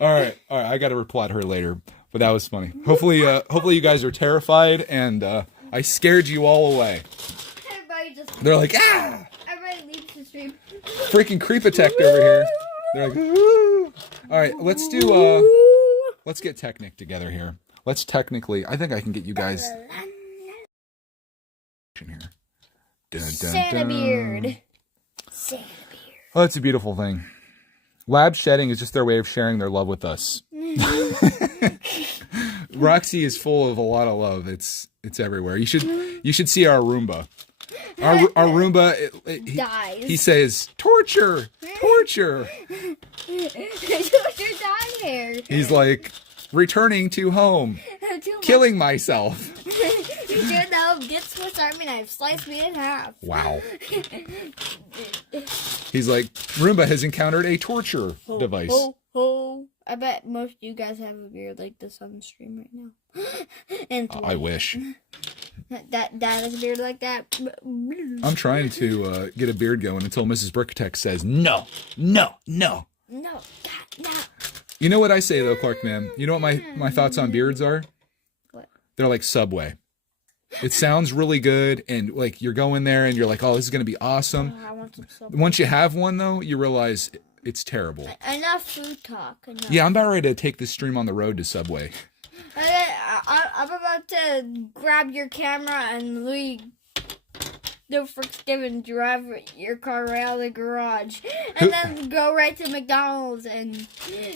All right. I got to reply to her later, but that was funny. Hopefully you guys are terrified and I scared you all away. Everybody just. They're like, ah! Everybody leaves the stream. Freaking brickitect over here. They're like, woo! All right, let's get Technic together here. Let's technically, I think I can get you guys here. Santa beard. Santa beard. Oh, that's a beautiful thing. Lab shedding is just their way of sharing their love with us. Roxy is full of a lot of love. It's everywhere. You should see our Roomba. Our Roomba Dies. He says torture. Torture die here. He's like returning to home. Killing myself. Return to home, get Swiss Army knife, slice me in half. Wow. He's like, Roomba has encountered a torture device. Ho. I bet most of you guys have a beard like this on the stream right now. And I wish. That has a beard like that. I'm trying to get a beard going until Mrs. Brickitect says no. No. You know what I say though, Clark, man? You know what my thoughts on beards are? What? They're like Subway. It sounds really good, and like you're going there and you're like, oh, this is going to be awesome. I want some Subway. Once you have one though, you realize it's terrible. Enough food talk. Enough. Yeah, I'm about ready to take this stream on the road to Subway. I'm about to grab your camera and no forgive and drive your car right out of the garage, and then go right to McDonald's and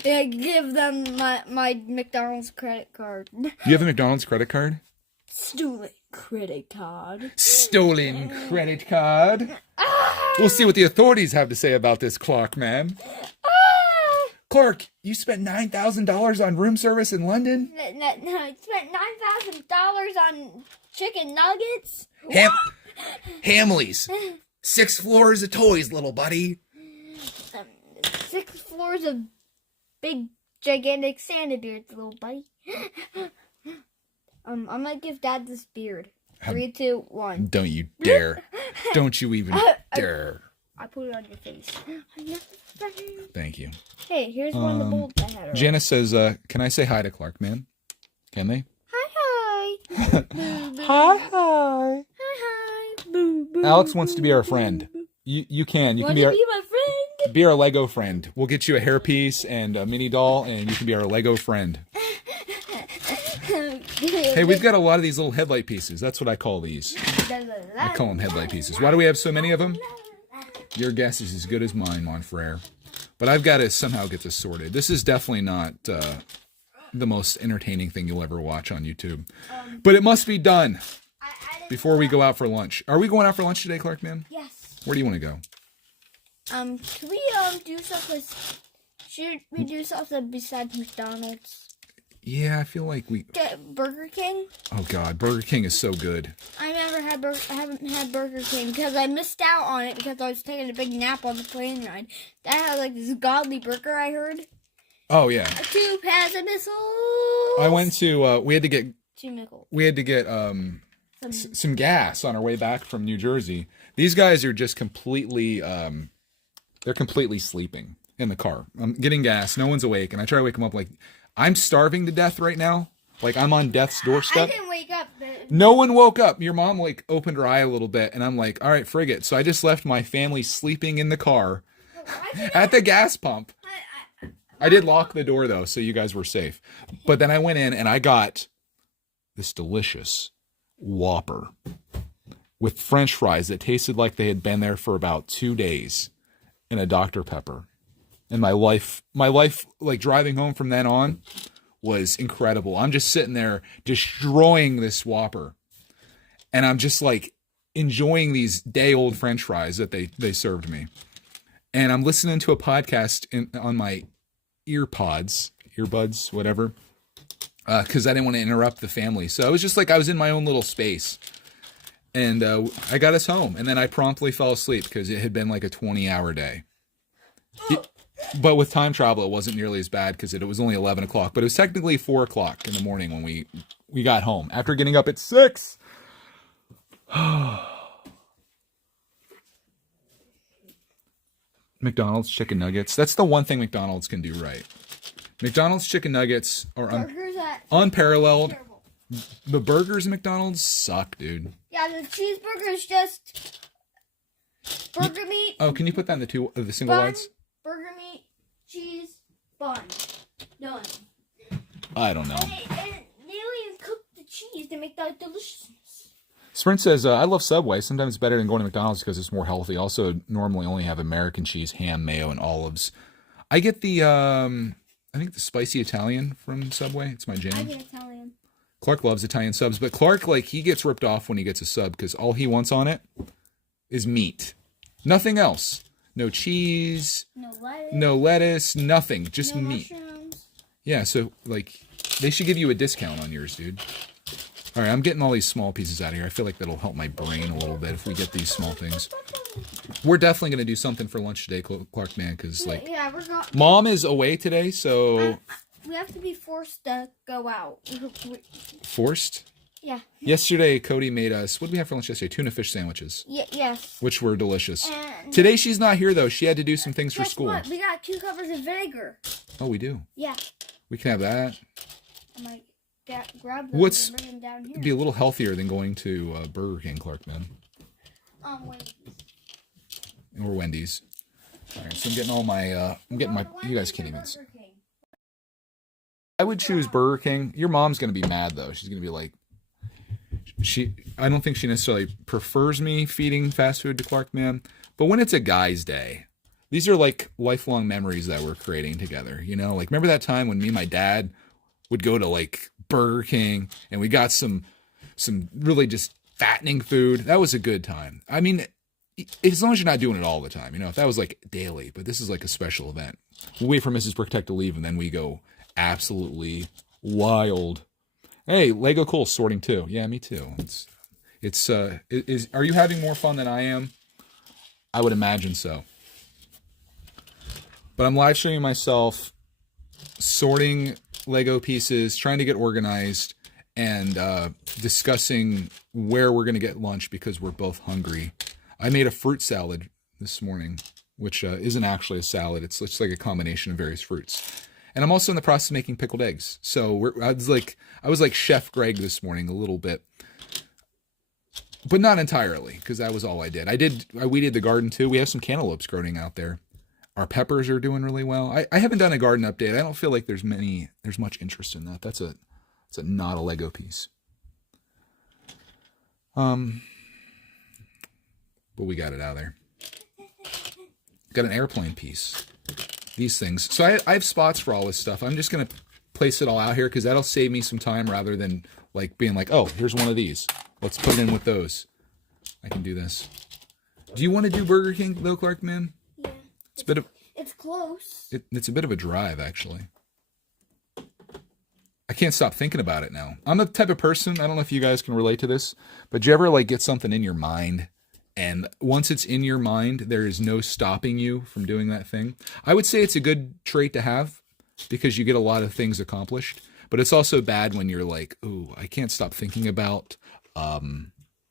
give them my McDonald's credit card. You have a McDonald's credit card? Stolen credit card. Stolen credit card. We'll see what the authorities have to say about this, Clark, man. Clark, you spent $9,000 on room service in London? No, I spent $9,000 on chicken nuggets. Hamleys. 6 floors of toys, little buddy. 6 floors of big, gigantic Santa beards, little buddy. I'm gonna give Dad this beard. 3, 2, 1. Don't you dare. Don't you even dare. I put it on your face. Thank you. Hey, here's one of the bolts I had. Janice says, can I say hi to Clark, man? Can they? Hi. Hi. Boo, boo, Alex wants to be our friend. You can. You can be my friend? Be our Lego friend. We'll get you a hairpiece and a mini doll, and you can be our Lego friend. Hey, we've got a lot of these little headlight pieces. That's what I call these. I call them headlight pieces. Why do we have so many of them? Your guess is as good as mine, Monfrere. But I've got to somehow get this sorted. This is definitely not the most entertaining thing you'll ever watch on YouTube. But it must be done before we go out for lunch. Are we going out for lunch today, Clark, man? Yes. Where do you want to go? Can we do something? Should we do something besides McDonald's? Yeah, I feel like we... Get Burger King? Oh, God. Burger King is so good. I haven't had Burger King because I missed out on it because I was taking a big nap on the plane ride. That had like this godly burger I heard. Oh, yeah. 2 pads of missiles. I went to... we had to get... 2 nickels. We had to get some gas on our way back from New Jersey. These guys are just completely... they're completely sleeping in the car. I'm getting gas. No one's awake. And I try to wake them up like... I'm starving to death right now. Like, I'm on death's doorstep. I didn't wake up. No one woke up. Your mom, like, opened her eye a little bit, and I'm like, all right, frig it. So I just left my family sleeping in the car at the gas pump. I did lock the door, though, so you guys were safe. But then I went in, and I got this delicious Whopper with French fries that tasted like they had been there for about 2 days and a Dr. Pepper. And my life, like driving home from then on was incredible. I'm just sitting there destroying this Whopper. And I'm just like enjoying these day-old French fries that they served me. And I'm listening to a podcast on my earbuds, whatever, because I didn't want to interrupt the family. So it was just like I was in my own little space. And I got us home. And then I promptly fell asleep because it had been like a 20-hour day. But with time travel, it wasn't nearly as bad because it was only 11 o'clock. But it was technically 4 o'clock in the morning when we got home after getting up at 6. McDonald's chicken nuggets. That's the one thing McDonald's can do right. McDonald's chicken nuggets are unparalleled. The burgers at McDonald's suck, dude. Yeah, the cheeseburger is just burger meat. Oh, can you put that in the single lines? Burger meat, cheese, bun. Done. I don't know. And they don't even cook the cheese to make that deliciousness. Sprint says, I love Subway. Sometimes it's better than going to McDonald's because it's more healthy. Also, normally only have American cheese, ham, mayo, and olives. I get the, I think the spicy Italian from Subway. It's my I jam. get Italian. Clark loves Italian subs, but Clark, like, he gets ripped off when he gets a sub because all he wants on it is meat. Nothing else. No cheese. No lettuce. Nothing. Just no meat. Mushrooms. Yeah, so, like, they should give you a discount on yours, dude. All right, I'm getting all these small pieces out of here. I feel like that'll help my brain a little bit if we get these small things. We're definitely going to do something for lunch today, Clark, man, because, like, yeah, we're going. Mom is away today, so... We have to be forced to go out. Forced? Yeah. Yesterday, Cody made us... What did we have for lunch yesterday? Tuna fish sandwiches. Yes. Which were delicious. And Today, she's not here, though. She had to do some things for school. What? We got cucumbers and vinegar. Oh, we do? Yeah. We can have that. I might grab them What's... and bring them down here. Be a little healthier than going to Burger King, Clark, man. Wendy's. Or Wendy's. All right, so I'm getting all my... I'm getting my... You guys can't even... I would choose Burger King. Your mom's going to be mad, though. She's going to be like... I don't think she necessarily prefers me feeding fast food to Clark, man. But when it's a guy's day, these are like lifelong memories that we're creating together. You know, like remember that time when me and my dad would go to like Burger King and we got some really just fattening food. That was a good time. I mean, as long as you're not doing it all the time, you know, if that was like daily, but this is like a special event. We'll wait for Mrs. Brickitect to leave and then we go absolutely wild. Hey, Lego cool sorting too. Yeah, me too. Are you having more fun than I am? I would imagine so. But I'm live streaming myself, sorting Lego pieces, trying to get organized, and discussing where we're going to get lunch because we're both hungry. I made a fruit salad this morning, which isn't actually a salad. It's like a combination of various fruits. And I'm also in the process of making pickled eggs. So I was like Chef Greg this morning a little bit. But not entirely, because that was all I did. I weeded the garden too. We have some cantaloupes growing out there. Our peppers are doing really well. I haven't done a garden update. I don't feel like there's much interest in that. That's not a Lego piece. But we got it out of there. Got an airplane piece. These things. So I have spots for all this stuff. I'm just going to place it all out here because that'll save me some time rather than like being like, oh, here's one of these. Let's put it in with those. I can do this. Do you want to do Burger King though, Clark, man? Yeah. It's close. It's a bit of a drive, actually. I can't stop thinking about it now. I'm the type of person, I don't know if you guys can relate to this, but do you ever like get something in your mind and once it's in your mind, there is no stopping you from doing that thing? I would say it's a good trait to have because you get a lot of things accomplished, but it's also bad when you're like, ooh, I can't stop thinking about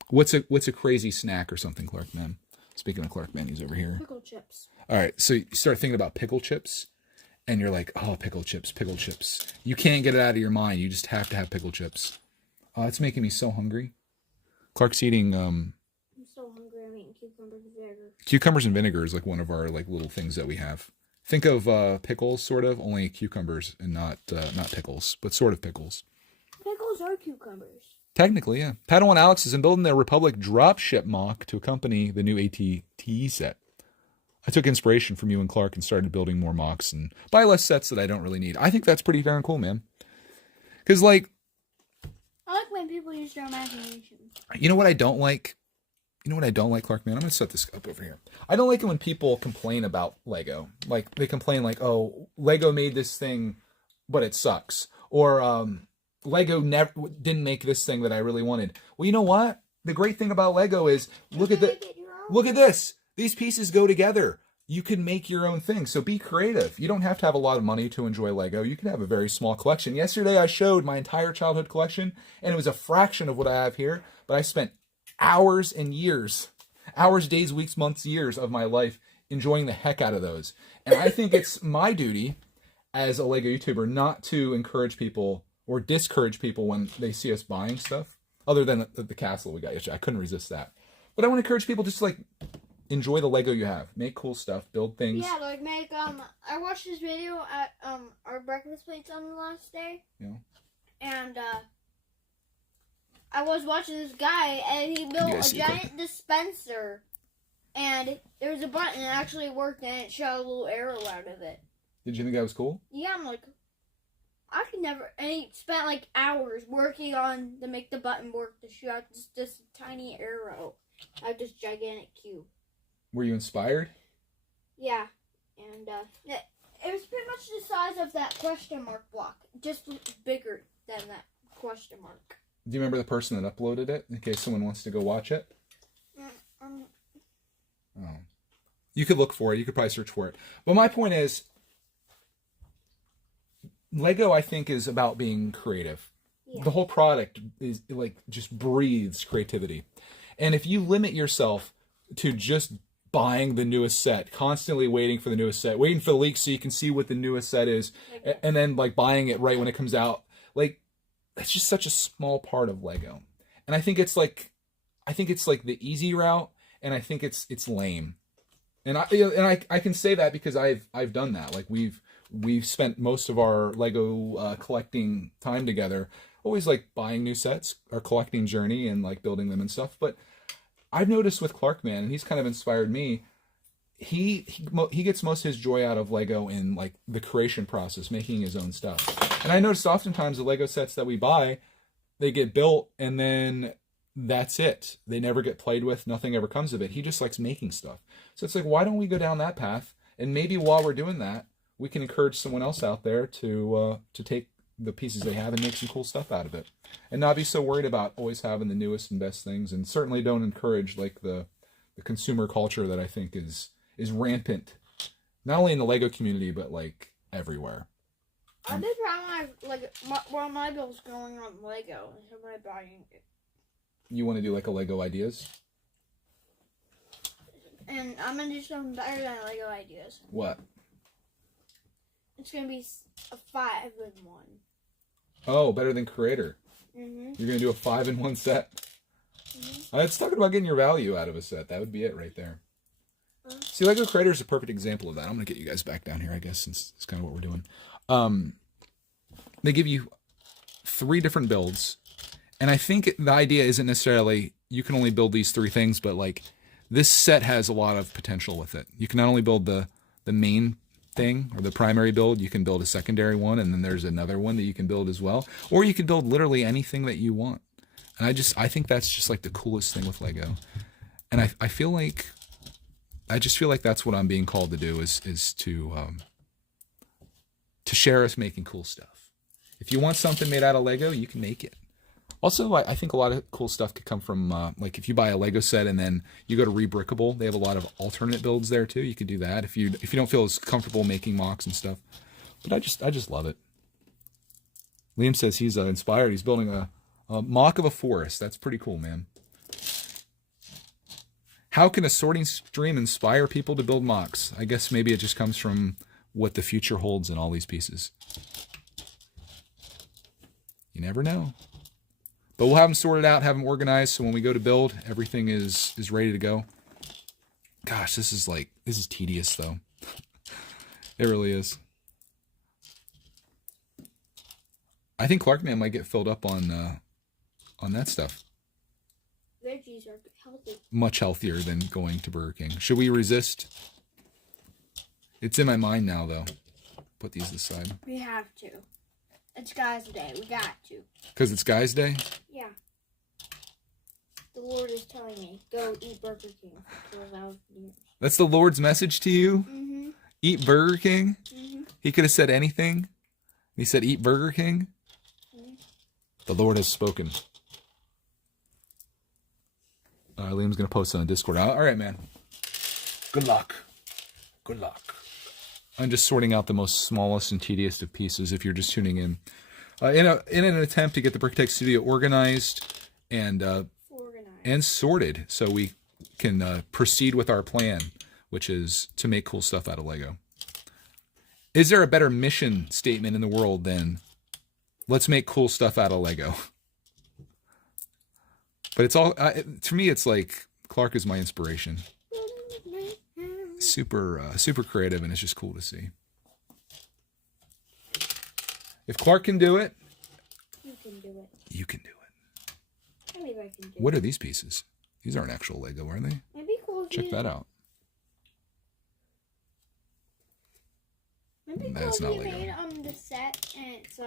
what's a crazy snack or something, Clark, man. Speaking of Clark, man, he's over here. Pickle chips. All right, so you start thinking about pickle chips, and you're like, oh, pickle chips, pickle chips. You can't get it out of your mind. You just have to have pickle chips. Oh, it's making me so hungry. Clark's eating... I'm so hungry. I'm eating cucumbers and vinegar. Cucumbers and vinegar is like one of our like little things that we have. Think of pickles, sort of, only cucumbers and not pickles, but sort of pickles. Pickles are cucumbers. Technically, yeah. Padawan Alex is in building their Republic dropship mock to accompany the new AT-TE set. I took inspiration from you and Clark and started building more mocks and buy less sets that I don't really need. I think that's pretty darn cool, man. Because, like... I like when people use their imagination. You know what I don't like? You know what I don't like, Clark, man? I'm going to set this up over here. I don't like it when people complain about Lego. Like, they complain like, oh, Lego made this thing, but it sucks. Or, Lego didn't make this thing that I really wanted. Well, you know what? The great thing about Lego is, look at this. These pieces go together. You can make your own thing. So be creative. You don't have to have a lot of money to enjoy Lego. You can have a very small collection. Yesterday, I showed my entire childhood collection, and it was a fraction of what I have here. But I spent hours and years, days, weeks, months, years of my life enjoying the heck out of those. And I think it's my duty as a Lego YouTuber not to encourage people or discourage people when they see us buying stuff, other than the castle we got yesterday. I couldn't resist that. But I want to encourage people just to, like, enjoy the Lego you have. Make cool stuff. Build things. Yeah, like make, I watched this video at, our breakfast plates on the last day. Yeah. And, I was watching this guy, and he built a giant dispenser. And there was a button that actually worked, and it shot a little arrow out of it. Did you think that was cool? Yeah, I'm like, I could never. And he spent like hours working on to make the button work to shoot out this tiny arrow out of this gigantic cube. Were you inspired? Yeah, and it was pretty much the size of that question mark block, just bigger than that question mark. Do you remember the person that uploaded it, in case someone wants to go watch it? Oh. You could look for it. You could probably search for it. But my point is, Lego, I think, is about being creative. Yeah. The whole product is like just breathes creativity. And if you limit yourself to just buying the newest set, constantly waiting for the newest set, waiting for the leak so you can see what the newest set is, and then like buying it right when it comes out, like that's just such a small part of Lego. And I think it's like the easy route, and I think it's lame. And I can say that because I've done that. Like we've spent most of our Lego collecting time together, always like buying new sets, our collecting journey, and like building them and stuff. But I've noticed with Clark, man, and he's kind of inspired me. He gets most of his joy out of Lego in like the creation process, making his own stuff. And I noticed oftentimes the Lego sets that we buy, they get built and then that's it. They never get played with. Nothing ever comes of it. He just likes making stuff. So it's like, why don't we go down that path? And maybe while we're doing that, we can encourage someone else out there to take the pieces they have and make some cool stuff out of it, and not be so worried about always having the newest and best things. And certainly don't encourage like the consumer culture that I think is rampant, not only in the Lego community but like everywhere. I've been trying while my bill's going on Lego and somebody buying it. You want to do like a Lego ideas? And I'm gonna do something better than Lego ideas. What? It's gonna be a 5-in-1. Oh, better than Creator. Mm-hmm. You're going to do a 5-in-1 set? Mm-hmm. It's talking about getting your value out of a set. That would be it right there. See, Lego Creator is a perfect example of that. I'm going to get you guys back down here, I guess, since it's kind of what we're doing. They give you 3 different builds. And I think the idea isn't necessarily you can only build these 3 things, but like this set has a lot of potential with it. You can not only build the main thing or the primary build, you can build a secondary one, and then there's another one that you can build as well, or you can build literally anything that you want. And I think that's just like the coolest thing with Lego. And I feel like that's what I'm being called to do is to share us making cool stuff. If you want something made out of Lego, you can make it. Also, I think a lot of cool stuff could come from, like if you buy a Lego set and then you go to Rebrickable, they have a lot of alternate builds there too. You could do that if you don't feel as comfortable making MOCs and stuff. But I just love it. Liam says he's inspired. He's building a MOC of a forest. That's pretty cool, man. How can a sorting stream inspire people to build MOCs? I guess maybe it just comes from what the future holds in all these pieces. You never know. But we'll have them sorted out, have them organized, so when we go to build, everything is ready to go. Gosh, this is tedious, though. It really is. I think Clarkman might get filled up on that stuff. Veggies are healthy. Much healthier than going to Burger King. Should we resist? It's in my mind now, though. Put these aside. We have to. It's Guys' Day. We got to. Because it's Guys' Day? Yeah. The Lord is telling me, go eat Burger King for 12 years. That's the Lord's message to you? Mm-hmm. Eat Burger King? Mm-hmm. He could have said anything. He said, eat Burger King? Mm-hmm. The Lord has spoken. Liam's going to post on the Discord. All right, man. Good luck. Good luck. I'm just sorting out the most smallest and tedious of pieces if you're just tuning in. In an attempt to get the brickitect studio organized and sorted so we can proceed with our plan, which is to make cool stuff out of Lego. Is there a better mission statement in the world than let's make cool stuff out of Lego? But it's all, to me, it's like Clark is my inspiration. Super creative, and it's just cool to see. If Clark can do it, you can do it. You can do it. Maybe I can do What are these pieces? These aren't actual Lego, are they? It'd be cool. Check that out. It'd be cool That's if not you Lego. made the set and it's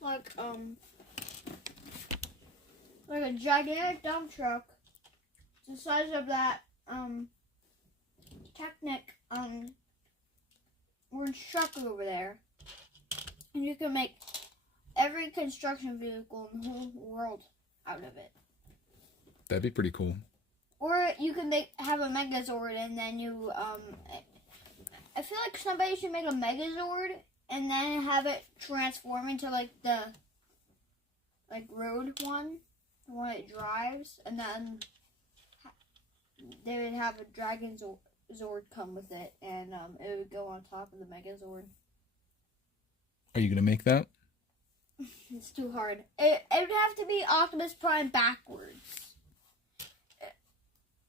like a gigantic dump truck the size of that Technic orange truck over there, and you can make every construction vehicle in the whole world out of it. That'd be pretty cool. Or you can have a Megazord, and then you I feel like somebody should make a Megazord and then have it transform into like the road one, the one it drives, and then they would have a Dragon Zord come with it, and it would go on top of the Megazord. Are you gonna make that? It's too hard. It would have to be Optimus Prime backwards.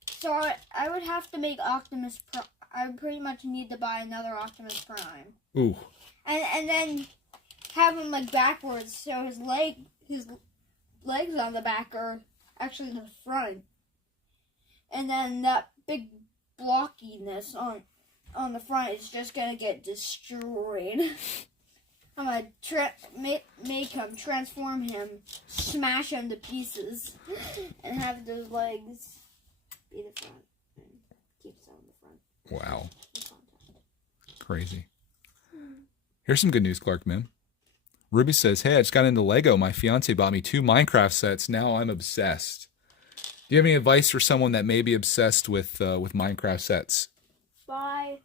So I would have to make Optimus Prime. I would pretty much need to buy another Optimus Prime. Ooh. And then have him like backwards, so his legs on the back are actually in the front. And then that big blockiness on the front is just gonna get destroyed. I'm gonna make him, transform him, smash him to pieces, and have those legs be the front, and keep some in the front. Wow. Crazy. Here's some good news, Clark, man. Ruby says, hey, I just got into Lego. My fiance bought me 2 Minecraft sets. Now I'm obsessed. Do you have any advice for someone that may be obsessed with Minecraft sets? Buy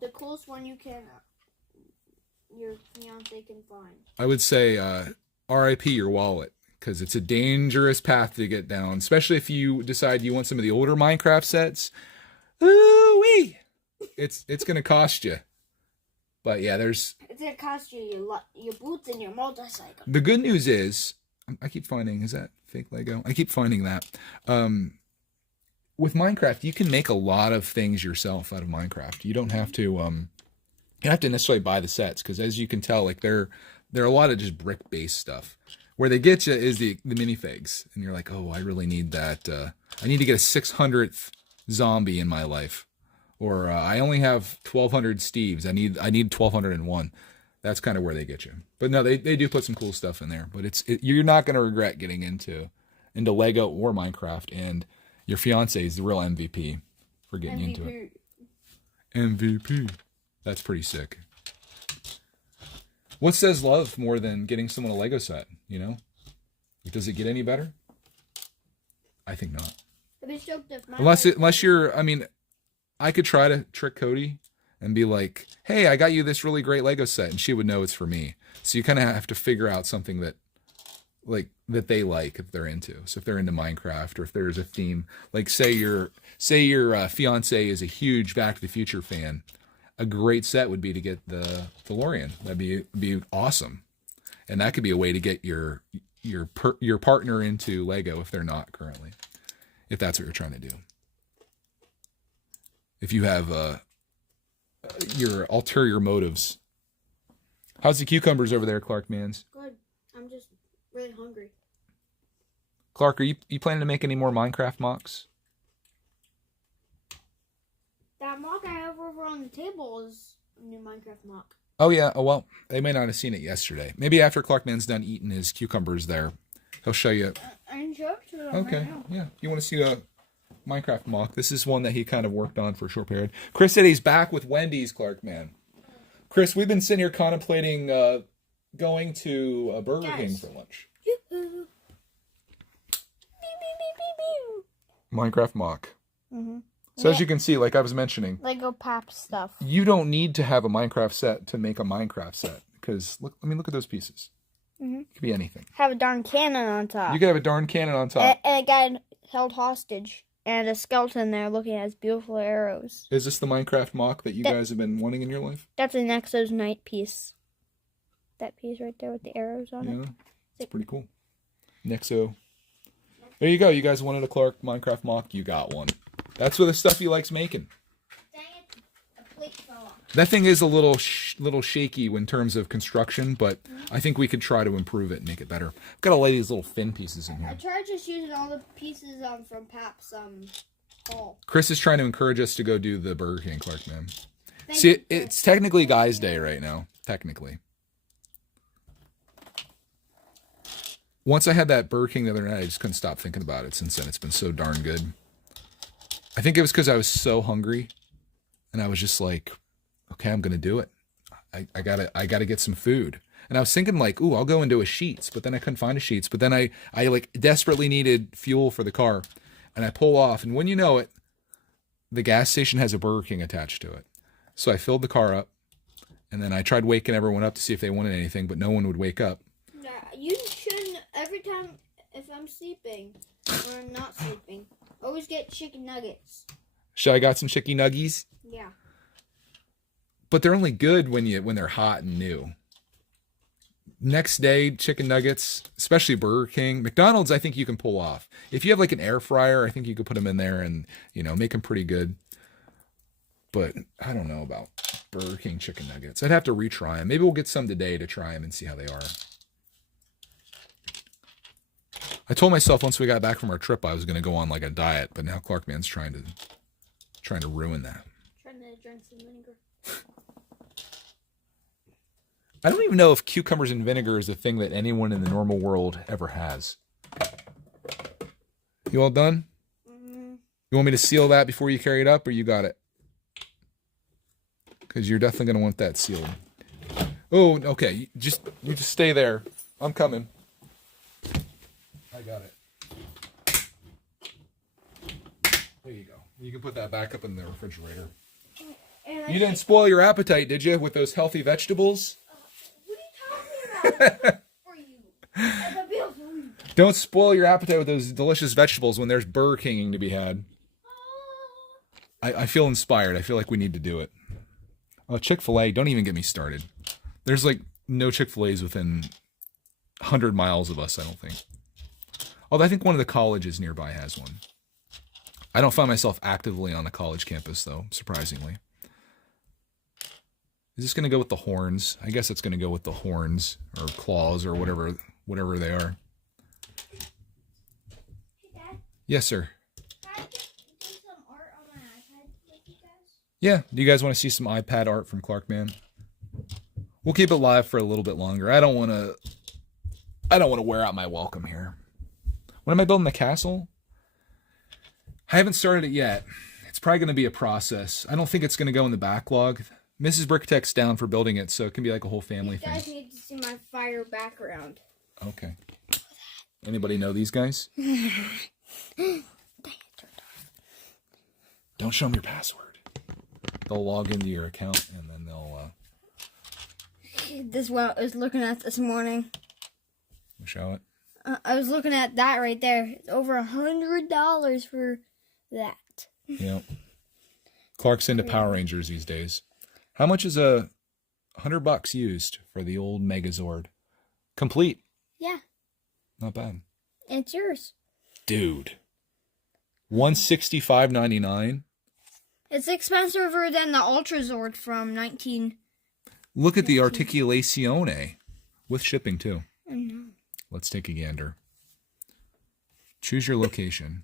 the coolest one your fiance can find. I would say RIP your wallet, because it's a dangerous path to get down, especially if you decide you want some of the older Minecraft sets. Ooh-wee! It's going to cost you. But yeah, it's going to cost you your boots and your motorcycle. The good news is, I keep finding, is that fake Lego? I keep finding that. With Minecraft, you can make a lot of things yourself out of Minecraft. You don't have to, you don't have to necessarily buy the sets, because as you can tell, like there are a lot of just brick-based stuff. Where they get you is the minifigs, and you're like, oh, I really need that. I need to get a 600th zombie in my life. Or I only have 1,200 Steves. I need 1,201. That's kind of where they get you. But no, they do put some cool stuff in there. But you're not going to regret getting into Lego or Minecraft. And your fiance is the real MVP for getting into it. MVP. That's pretty sick. What says love more than getting someone a Lego set? You know, does it get any better? I think not. Unless you're, I mean, I could try to trick Cody and be like, hey, I got you this really great Lego set, and she would know it's for me. So you kind of have to figure out something that they like, if they're into. So if they're into Minecraft, or if there's a theme, like say your fiance is a huge Back to the Future fan, a great set would be to get the DeLorean. That'd be awesome. And that could be a way to get your partner into Lego if they're not currently, if that's what you're trying to do. If you have your ulterior motives. How's the cucumbers over there, Clark Mans? Good. I'm just really hungry. Clark, are you planning to make any more Minecraft mocks? That mock I have over on the table is a new Minecraft mock. Oh, yeah. Oh, well, they may not have seen it yesterday. Maybe after Clark Man's done eating his cucumbers there, he'll show you. I can show it to them Okay, right now. Yeah. You want to see a Minecraft mock? This is one that he kind of worked on for a short period. Chris said he's back with Wendy's, Clark Man. Chris, we've been sitting here contemplating going to Burger King for lunch. Yoo-hoo. Minecraft mock. Mm-hmm. So as you can see, like I was mentioning, Lego pop stuff. You don't need to have a Minecraft set to make a Minecraft set, because look at those pieces. Mm-hmm. It could be anything. Have a darn cannon on top. You could have a darn cannon on top. And a guy held hostage, and a skeleton there looking at his beautiful arrows. Is this the Minecraft mock that you guys have been wanting in your life? That's an Nexo's Knight piece. That piece right there with the arrows on it. Yeah, it's pretty cool. Nexo. There you go. You guys wanted a Clark Minecraft mock. You got one. That's what the stuff he likes making. Dang it, a plate fell off. That thing is a little little shaky in terms of construction, but I think we could try to improve it and make it better. I've got to lay these little fin pieces in I here. tried just using all the pieces from Pap's haul. Chris is trying to encourage us to go do the Burger King, Clark, man. See, it's technically Guys' Day right now. Technically. Once I had that Burger King the other night, I just couldn't stop thinking about it since then. It's been so darn good. I think it was because I was so hungry, and I was just like, okay, I'm gonna do it. I gotta get some food. And I was thinking like, ooh, I'll go into a Sheetz, but then I couldn't find a Sheetz. But then I like desperately needed fuel for the car, and I pull off, and when you know it, the gas station has a Burger King attached to it. So I filled the car up, and then I tried waking everyone up to see if they wanted anything, but no one would wake up. Nah, you shouldn't. Every time if I'm sleeping or I'm not sleeping, always get chicken nuggets. Should I got some chicken nuggies? Yeah. But they're only good when they're hot and new. Next day, chicken nuggets, especially Burger King. McDonald's, I think you can pull off. If you have like an air fryer, I think you could put them in there and, make them pretty good. But I don't know about Burger King chicken nuggets. I'd have to retry them. Maybe we'll get some today to try them and see how they are. I told myself once we got back from our trip I was going to go on like a diet, but now Clarkman's trying to ruin that. Trying to drink some vinegar. I don't even know if cucumbers and vinegar is a thing that anyone in the normal world ever has. You all done? Mm-hmm. You want me to seal that before you carry it up, or you got it? Because you're definitely going to want that sealed. Oh, okay. You just stay there. I'm coming. I got it. There you go. You can put that back up in the refrigerator. You didn't spoil your appetite, did you, with those healthy vegetables? What are you talking about? Don't spoil your appetite with those delicious vegetables when there's Burger Kinging to be had. I feel inspired. I feel like we need to do it. Oh, Chick-fil-A, don't even get me started. There's like no Chick-fil-A's within 100 miles of us, I don't think. Although I think one of the colleges nearby has one. I don't find myself actively on a college campus, though, surprisingly. Is this going to go with the horns? I guess it's going to go with the horns or claws or whatever they are. Hey, Dad. Yes, sir. Can I do some art on my iPad with you guys? Yeah. Do you guys want to see some iPad art from Clarkman? We'll keep it live for a little bit longer. I don't want to wear out my welcome here. When am I building the castle? I haven't started it yet. It's probably going to be a process. I don't think it's going to go in the backlog. Mrs. Brickitect's down for building it, so it can be like a whole family thing. You guys need to see my fire background. Okay. Anybody know these guys? Don't show them your password. They'll log into your account and then they'll This is what I was looking at this morning. show it. I was looking at that right there. It's over $100 for that. Yep. Clark's into Power Rangers these days. How much is $100 used for the old Megazord? Complete. Yeah. Not bad. It's yours. Dude. $165.99. It's expensiver than the Ultrazord from 19. Look at the Articulazione. With shipping too. I know. Let's take a gander. Choose your location.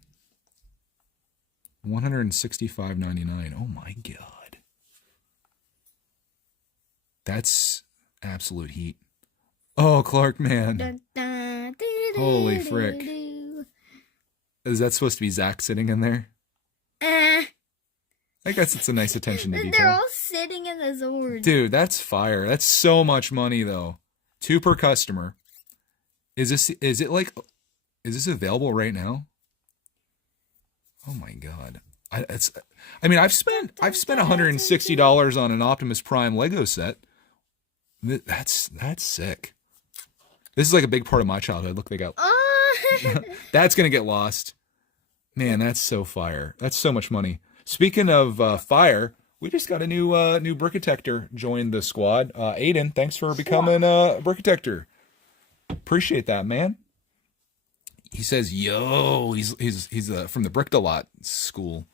$165.99. Oh my god. That's absolute heat. Oh, Clark, man. Holy frick. Is that supposed to be Zach sitting in there? I guess it's a nice attention to detail. They're all sitting in the Zord. Dude, that's fire. That's so much money, though. 2 per customer. Is this available right now? Oh my god. I've spent $160 on an Optimus Prime Lego set. That's sick. This is like a big part of my childhood. Look, they got that's gonna get lost. Man, that's so fire. That's so much money. Speaking of fire, we just got a new brickitector joined the squad. Aiden, thanks for becoming a brickitector. Appreciate that, man. He says, "Yo," he's from the Bricked-A-Lot school.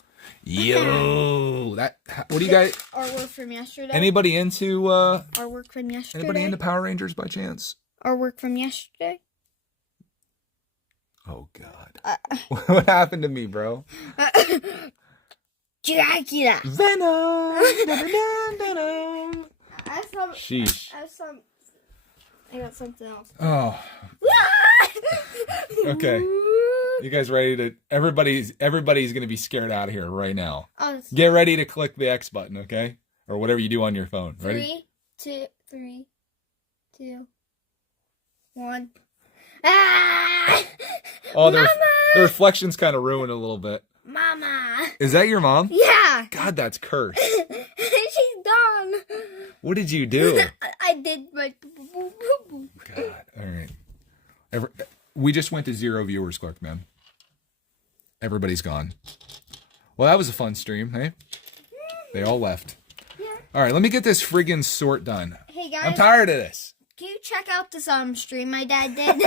Yo, what do you guys? Artwork from yesterday. Anybody into Artwork from yesterday. Anybody into Power Rangers by chance? Artwork from yesterday. Oh God, what happened to me, bro? Dracula. Venom. Venom. Sheesh. I got something else. Oh. Okay. You guys ready to? Everybody's gonna be scared out of here right now. Get ready to click the X button, okay? Or whatever you do on your phone. Ready? 3, 2, 1. Ah! Oh, the reflection's kind of ruined a little bit. Mama. Is that your mom? Yeah. God, that's cursed. She's gone. What did you do? I did my. God. All right. We just went to 0 viewers, Clark, man. Everybody's gone. Well, that was a fun stream, hey? They all left. Yeah. All right, let me get this friggin' sort done. Hey, guys. I'm tired of this. Can you check out this stream my dad did?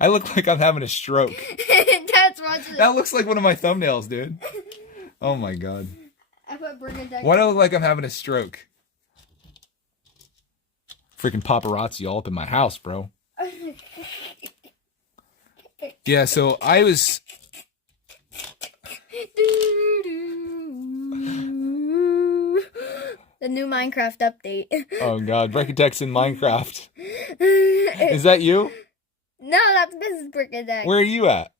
I look like I'm having a stroke. Dad's watching. That looks like one of my thumbnails, dude. Oh, my God. I put brickitect. Why do I look like I'm having a stroke? Freaking paparazzi all up in my house, bro. Yeah, so I was... The new Minecraft update. Oh, God. Brickitect's in Minecraft. Is that you? No, that's Mrs. Brickitect. Where are you at?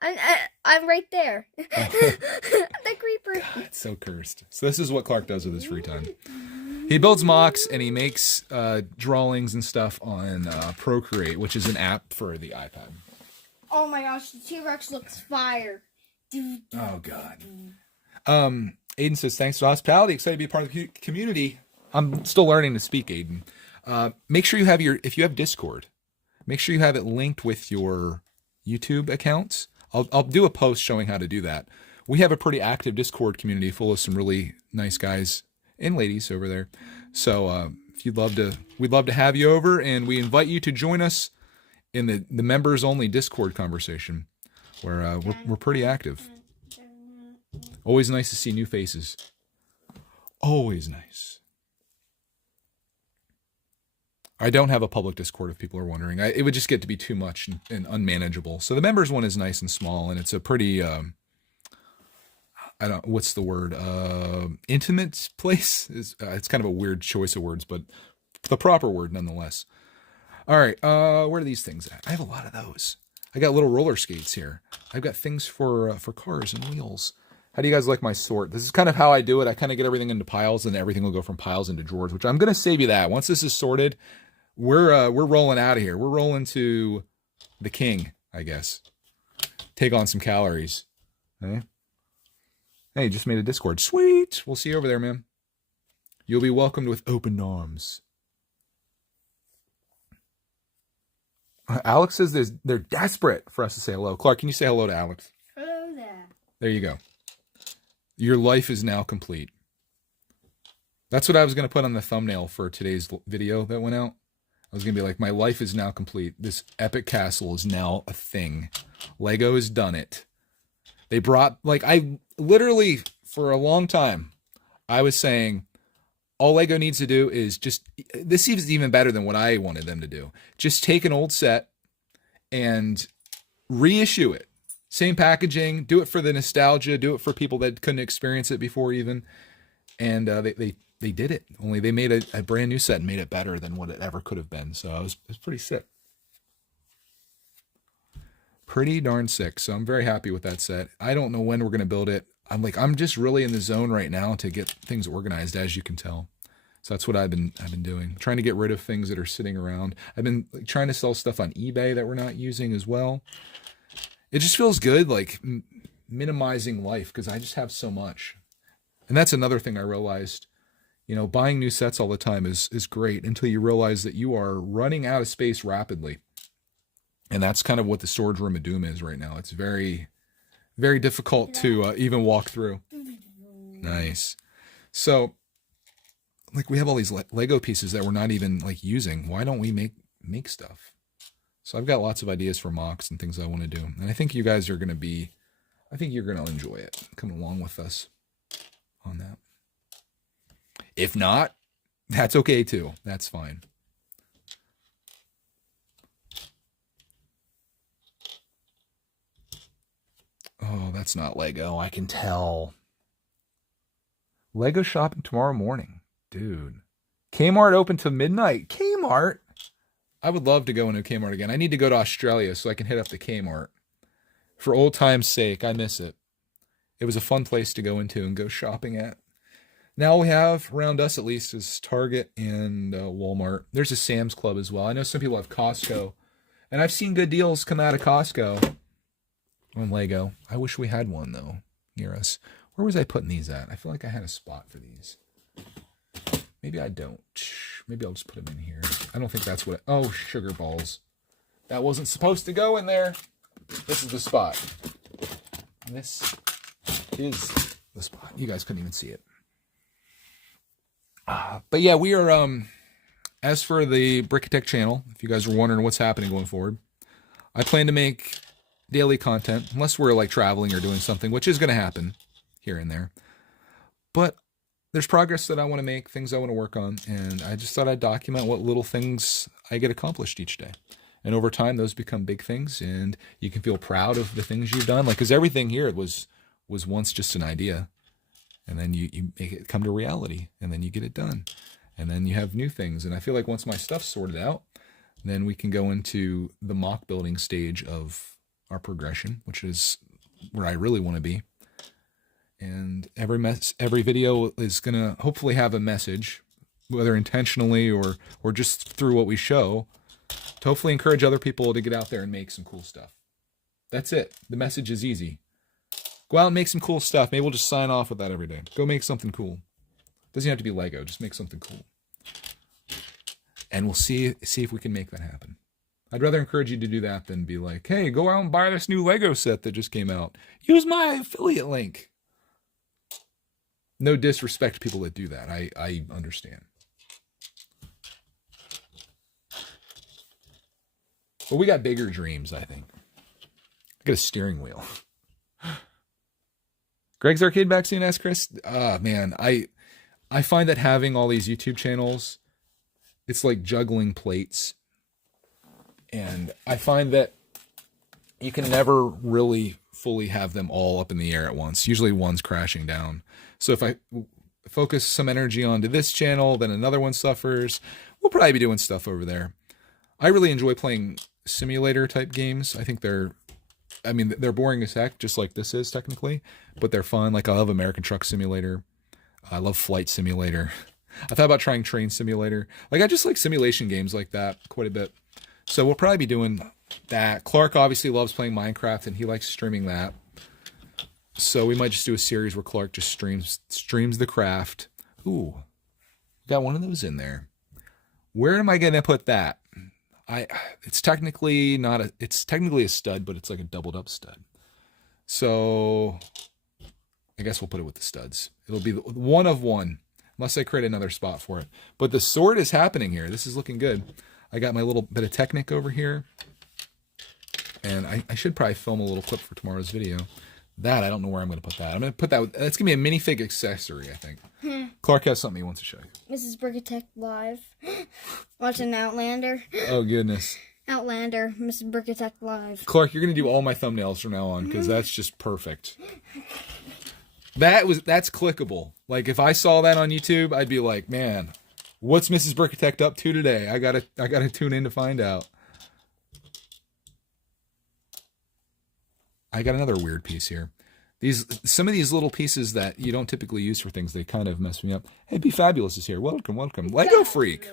I'm right there. The creeper. God, it's so cursed. So this is what Clark does with his free time. He builds MOCs and he makes drawings and stuff on Procreate, which is an app for the iPad. Oh my gosh, the T-Rex looks fire. Oh, God. Aiden says, thanks for hospitality. Excited to be a part of the community. I'm still learning to speak, Aiden. Make sure you have if you have Discord, make sure you have it linked with your YouTube accounts. I'll do a post showing how to do that. We have a pretty active Discord community full of some really nice guys and ladies over there. So if we'd love to have you over, and we invite you to join us in the members only Discord conversation, where we're pretty active. Always nice to see new faces. Always nice. I don't have a public Discord if people are wondering. It would just get to be too much and unmanageable. So the members one is nice and small, and it's a pretty what's the word? Intimate place? It's kind of a weird choice of words, but the proper word nonetheless. All right, where are these things at? I have a lot of those. I got little roller skates here. I've got things for cars and wheels. How do you guys like my sort? This is kind of how I do it. I kind of get everything into piles, and everything will go from piles into drawers, which I'm going to save you that. Once this is sorted, we're rolling out of here. We're rolling to the king, I guess. Take on some calories. Okay? Hey, just made a Discord. Sweet. We'll see you over there, man. You'll be welcomed with open arms. Alex says they're desperate for us to say hello. Clark, can you say hello to Alex? Hello there. There you go. Your life is now complete. That's what I was going to put on the thumbnail for today's video that went out. I was going to be like, my life is now complete. This epic castle is now a thing. Lego has done it. They brought, I literally, for a long time, I was saying, all Lego needs to do is this is even better than what I wanted them to do. Just take an old set and reissue it. Same packaging, do it for the nostalgia, do it for people that couldn't experience it before even. And they did it. Only they made a brand new set and made it better than what it ever could have been. So it was pretty sick. Pretty darn sick. So I'm very happy with that set. I don't know when we're going to build it. I'm just really in the zone right now to get things organized, as you can tell. So that's what I've been doing. Trying to get rid of things that are sitting around. I've been trying to sell stuff on eBay that we're not using as well. It just feels good, minimizing life, because I just have so much. And that's another thing I realized. Buying new sets all the time is great until you realize that you are running out of space rapidly. And that's kind of what the storage room of doom is right now. It's very, very difficult to even walk through. Nice. So, we have all these Lego pieces that we're not even using. Why don't we make stuff? So I've got lots of ideas for MOCs and things I want to do. And I think you guys are going to be I think you're going to enjoy it. Come along with us on that. If not, that's okay too. That's fine. Oh, that's not Lego. I can tell. Lego shopping tomorrow morning. Dude. Kmart open till midnight. Kmart? I would love to go into Kmart again. I need to go to Australia so I can hit up the Kmart. For old time's sake, I miss it. It was a fun place to go into and go shopping at. Now all we have, around us at least, is Target and Walmart. There's a Sam's Club as well. I know some people have Costco. And I've seen good deals come out of Costco on Lego. I wish we had one, though, near us. Where was I putting these at? I feel like I had a spot for these. Maybe I don't. Maybe I'll just put them in here. I don't think that's what... Oh, sugar balls. That wasn't supposed to go in there. This is the spot. And this is the spot. You guys couldn't even see it. But yeah, we are... As for the Brickitect channel, if you guys are wondering what's happening going forward, I plan to make daily content, unless we're like traveling or doing something, which is going to happen here and there. But there's progress that I want to make, things I want to work on, and I just thought I'd document what little things I get accomplished each day. And over time, those become big things, and you can feel proud of the things you've done. Like, because everything here was once just an idea, and then you make it come to reality, and then you get it done. And then you have new things. And I feel like once my stuff's sorted out, then we can go into the mock building stage of our progression, which is where I really want to be. And every video is going to hopefully have a message, whether intentionally or just through what we show, to hopefully encourage other people to get out there and make some cool stuff. That's it. The message is easy. Go out and make some cool stuff. Maybe we'll just sign off with that every day. Go make something cool. Doesn't have to be Lego. Just make something cool. And we'll see if we can make that happen. I'd rather encourage you to do that than be like, hey, go out and buy this new Lego set that just came out. Use my affiliate link. No disrespect to people that do that. I understand. But we got bigger dreams, I think. I got a steering wheel. Greg's Arcade back soon, asked Chris. Man, I find that having all these YouTube channels, it's like juggling plates. And I find that you can never really fully have them all up in the air at once. Usually one's crashing down. So if I focus some energy onto this channel, then another one suffers. We'll probably be doing stuff over there. I really enjoy playing simulator type games. I think they're boring as heck, just like this is technically, but they're fun. Like I love American Truck Simulator. I love Flight Simulator. I thought about trying Train Simulator. Like I just like simulation games like that quite a bit. So we'll probably be doing that. Clark obviously loves playing Minecraft and he likes streaming that. So we might just do a series where Clark just streams the craft. Ooh, got one of those in there. Where am I going to put that? It's technically a stud, but it's like a doubled up stud. So I guess we'll put it with the studs. It'll be one of one, unless I create another spot for it. But the sword is happening here. This is looking good. I got my little bit of Technic over here. And I should probably film a little clip for tomorrow's video. That, I don't know where I'm going to put that. I'm going to put that, that's going to be a minifig accessory, I think. Clark has something he wants to show you. Mrs. Brickitect live. Watching Outlander. Oh, goodness. Outlander, Mrs. Brickitect live. Clark, you're going to do all my thumbnails from now on, because that's just perfect. That's clickable. Like, if I saw that on YouTube, I'd be like, man, what's Mrs. Brickitect up to today? I gotta tune in to find out. I got another weird piece here. Some of these little pieces that you don't typically use for things, they kind of mess me up. Hey, Be Fabulous is here. Welcome. Lego Freak.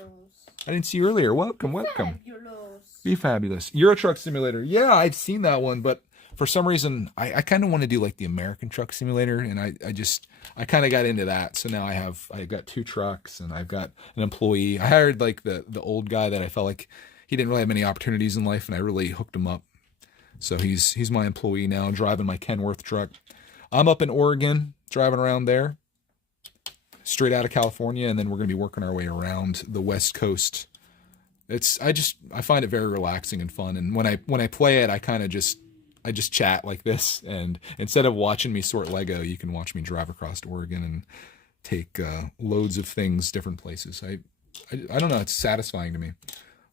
I didn't see you earlier. Welcome. Be Fabulous. Euro Truck Simulator. Yeah, I've seen that one, but for some reason, I kind of want to do like the American Truck Simulator, and I kind of got into that. So now I've got 2 trucks, and I've got an employee. I hired like the old guy that I felt like he didn't really have many opportunities in life, and I really hooked him up. So he's my employee now, driving my Kenworth truck. I'm up in Oregon, driving around there, straight out of California, and then we're going to be working our way around the West Coast. I find it very relaxing and fun, and when I play it, I kind of just I just chat like this, and instead of watching me sort Lego, you can watch me drive across to Oregon and take loads of things different places. I don't know, it's satisfying to me,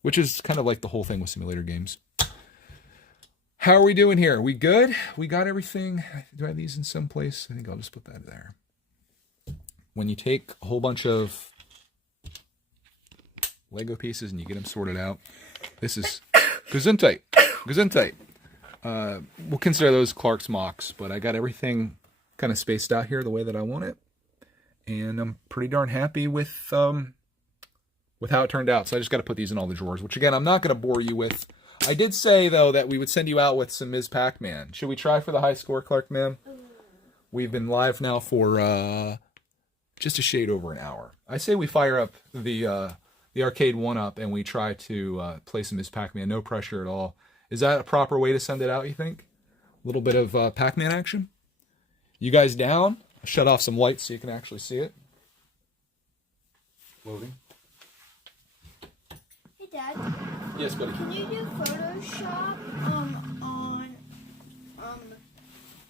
which is kind of like the whole thing with simulator games. How are we doing here? We good? We got everything? Do I have these in some place? I think I'll just put that there. When you take a whole bunch of Lego pieces and you get them sorted out, this is Gesundheit. Gesundheit. We'll consider those Clark's MOCs, but I got everything kind of spaced out here the way that I want it. And I'm pretty darn happy with how it turned out. So I just got to put these in all the drawers, which again, I'm not going to bore you with. I did say, though, that we would send you out with some Ms. Pac-Man. Should we try for the high score, Clark, ma'am? We've been live now for just a shade over an hour. I say we fire up the arcade 1-up and we try to play some Ms. Pac-Man. No pressure at all. Is that a proper way to send it out, you think? A little bit of Pac-Man action? You guys down? I'll shut off some lights so you can actually see it. Loading. Hey, Dad. Yes, buddy. Can you do Photoshop on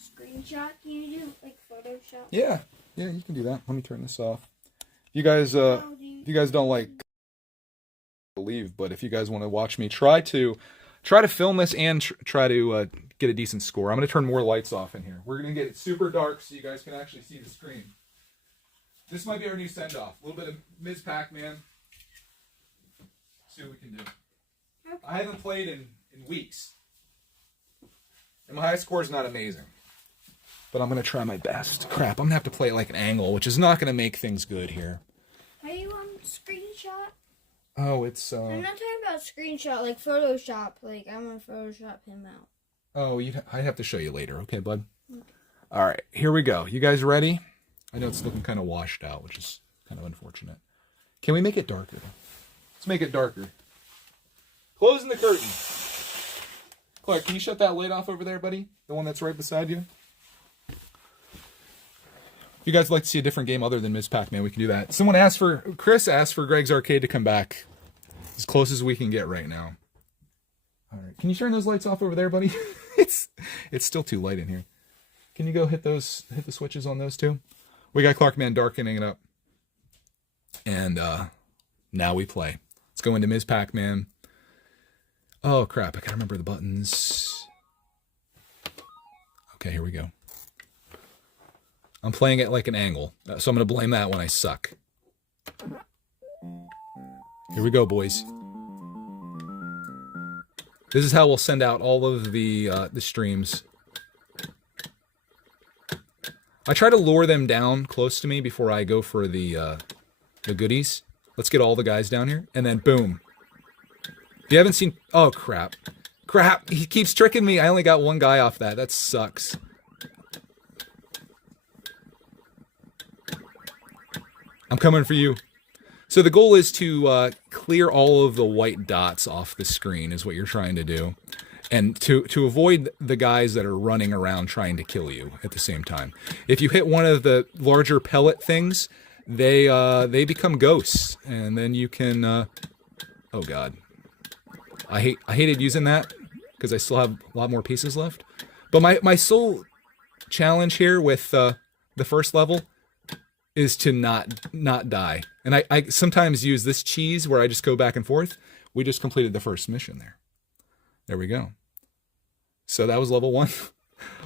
screenshot? Can you do like Photoshop? Yeah, you can do that. Let me turn this off. You guys, if you guys don't like leave, but if you guys want to watch me try to film this and try to get a decent score, I'm going to turn more lights off in here. We're going to get it super dark so you guys can actually see the screen. This might be our new send-off. A little bit of Ms. Pac-Man. See what we can do. Okay. I haven't played in weeks. And my high score is not amazing. But I'm going to try my best. Crap, I'm going to have to play it like an angle, which is not going to make things good here. Are you on screenshot? Oh, it's... I'm not talking about screenshot, like Photoshop. Like, I'm going to Photoshop him out. Oh, I have to show you later. Okay, bud? Okay. All right, here we go. You guys ready? I know it's looking kind of washed out, which is kind of unfortunate. Can we make it darker? Let's make it darker. Closing the curtain. Clark, can you shut that light off over there, buddy? The one that's right beside you? If you guys would like to see a different game other than Ms. Pac-Man, we can do that. Chris asked for Greg's Arcade to come back. As close as we can get right now. All right, can you turn those lights off over there, buddy? It's still too light in here. Can you go hit the switches on those two? We got Clarkman darkening it up. And now we play. Let's go into Ms. Pac-Man. Oh, crap. I can't remember the buttons. Okay, here we go. I'm playing it like an angle, so I'm going to blame that when I suck. Here we go, boys. This is how we'll send out all of the streams. I try to lure them down close to me before I go for the goodies. Let's get all the guys down here, and then boom. If you haven't seen... Oh, crap. Crap, he keeps tricking me. I only got one guy off that. That sucks. I'm coming for you. So the goal is to clear all of the white dots off the screen is what you're trying to do. And to avoid the guys that are running around trying to kill you at the same time. If you hit one of the larger pellet things, they become ghosts. And then you can... oh, God. I hated using that because I still have a lot more pieces left. But my sole challenge here with the first level is to not die. And I sometimes use this cheese where I just go back and forth. We just completed the first mission there. There we go. So that was level 1.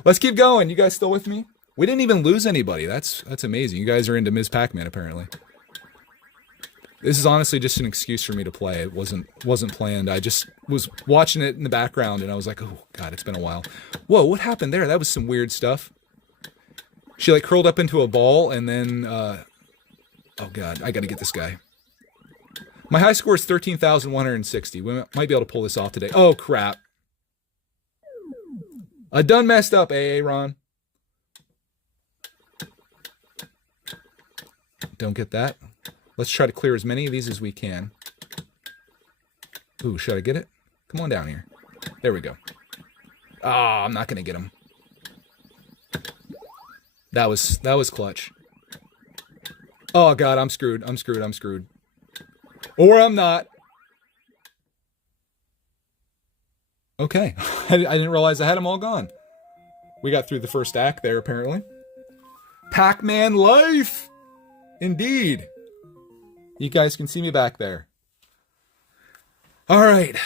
Let's keep going. You guys still with me? We didn't even lose anybody. That's amazing. You guys are into Ms. Pac-Man apparently. This is honestly just an excuse for me to play. It wasn't planned. I just was watching it in the background and I was like, oh God, it's been a while. Whoa, what happened there? That was some weird stuff. She like curled up into a ball and then, oh God, I gotta get this guy. My high score is 13,160. We might be able to pull this off today. Oh crap. I done messed up, Ron. Don't get that. Let's try to clear as many of these as we can. Ooh, should I get it? Come on down here. There we go. Ah, I'm not gonna get him. That was clutch. Oh God, I'm screwed. I'm screwed. Or I'm not. Okay. I didn't realize I had them all gone. We got through the first act there, apparently. Pac-Man life! Indeed. You guys can see me back there. All right.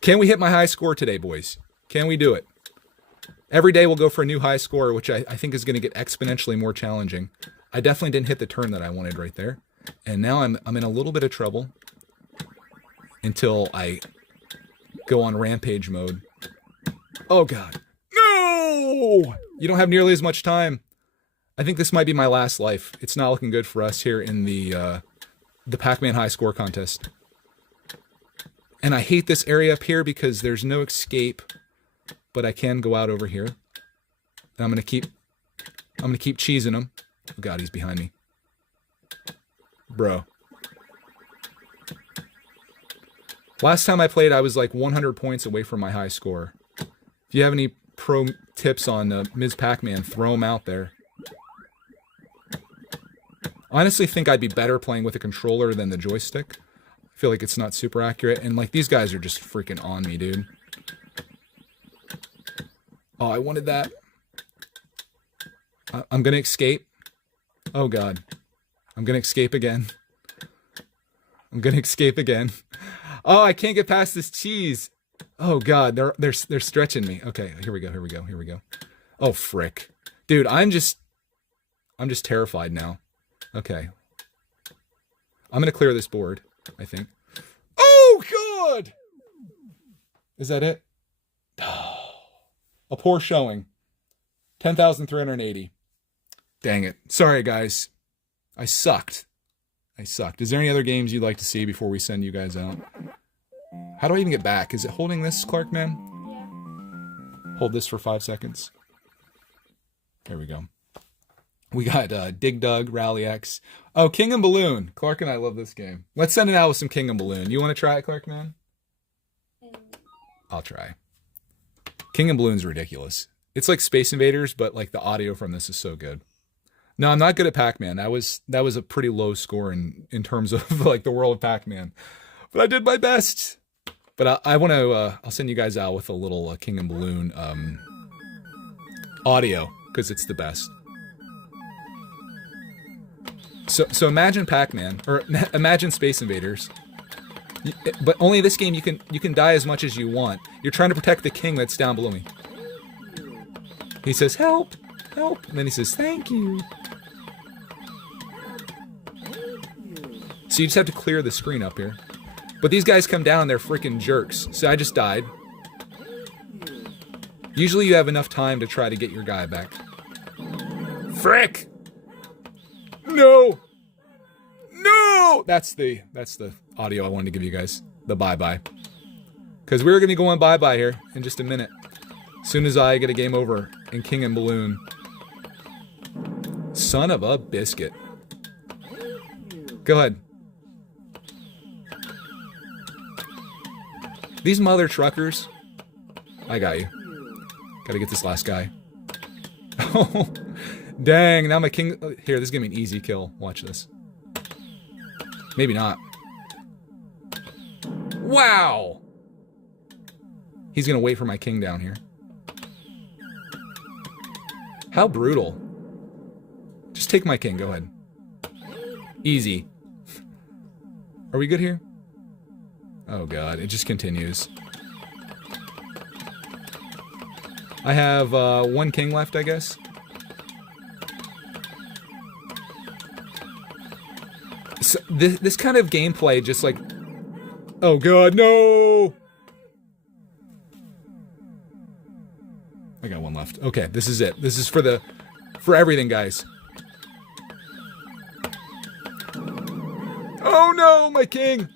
Can we hit my high score today, boys? Can we do it? Every day we'll go for a new high score, which I think is going to get exponentially more challenging. I definitely didn't hit the turn that I wanted right there. And now I'm in a little bit of trouble until I go on rampage mode. Oh, God. No! You don't have nearly as much time. I think this might be my last life. It's not looking good for us here in the Pac-Man high score contest. And I hate this area up here because there's no escape, but I can go out over here. And I'm gonna keep cheesing him. Oh God, he's behind me. Bro. Last time I played, I was like 100 points away from my high score. If you have any pro tips on Ms. Pac-Man, throw them out there. I honestly think I'd be better playing with a controller than the joystick. I feel like it's not super accurate. And like these guys are just freaking on me, dude. Oh, I wanted that. I'm going to escape. Oh, God. I'm going to escape again. I'm going to escape again. Oh, I can't get past this cheese. Oh, God. They're stretching me. Okay, here we go. Oh, frick. Dude, I'm just terrified now. Okay. I'm going to clear this board, I think. Oh, God! Is that it? A poor showing. 10,380. Dang it. Sorry, guys. I sucked. Is there any other games you'd like to see before we send you guys out? How do I even get back? Is it holding this, Clark, man? Yeah. Hold this for 5 seconds. There we go. We got Dig Dug, Rally X. Oh, King and Balloon. Clark and I love this game. Let's send it out with some King and Balloon. You want to try it, Clark, man? I'll try. King and Balloon's ridiculous. It's like Space Invaders, but like the audio from this is so good. No, I'm not good at Pac-Man. That was a pretty low score in terms of like the world of Pac-Man. But I did my best. But I want to I'll send you guys out with a little King and Balloon audio because it's the best. So imagine Pac-Man or imagine Space Invaders. But only this game you can die as much as you want. You're trying to protect the king that's down below me. He says, "Help! Help!" And then he says, "Thank you." So you just have to clear the screen up here. But these guys come down, they're freaking jerks. So I just died. Usually you have enough time to try to get your guy back. Frick! No! No! That's the audio I wanted to give you guys. The bye-bye. Because we're going to be going bye-bye here in just a minute. As soon as I get a game over in King and Balloon. Son of a biscuit. Go ahead. These mother truckers. I got you. Gotta get this last guy. Oh, dang. Now my king... Here, this is going to be an easy kill. Watch this. Maybe not. Wow! He's going to wait for my king down here. How brutal. Just take my king. Go ahead. Easy. Are we good here? Oh, God. It just continues. I have one king left, I guess. So this kind of gameplay just like... Oh, God, no! I got one left. Okay, this is it. This is for everything, guys. Oh, no, my king!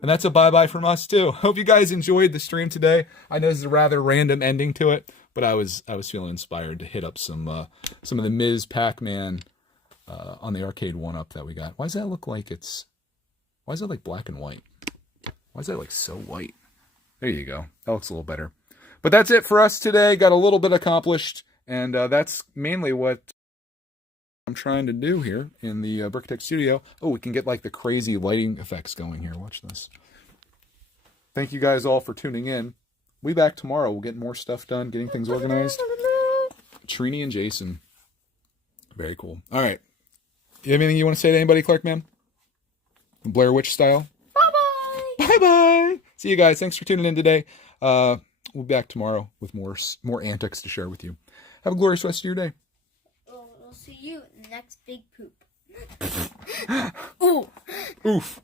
And that's a bye-bye from us, too. Hope you guys enjoyed the stream today. I know this is a rather random ending to it, but I was feeling inspired to hit up some of the Ms. Pac-Man on the arcade 1-up that we got. Why does that look like it's... Why is it like black and white? Why is that like so white? There you go. That looks a little better. But that's it for us today. Got a little bit accomplished, and that's mainly what... I'm trying to do here in the brickitect studio. Oh, we can get like the crazy lighting effects going here. Watch this. Thank you guys all for tuning in. We'll be back tomorrow. We'll get more stuff done, getting things organized. Trini and Jason. Very cool. All right. You have anything you want to say to anybody, Clark, man? Blair Witch style? Bye-bye. Bye-bye. See you guys. Thanks for tuning in today. We'll be back tomorrow with more antics to share with you. Have a glorious rest of your day. Well, we'll see you in the next big poop. Ooh. Oof.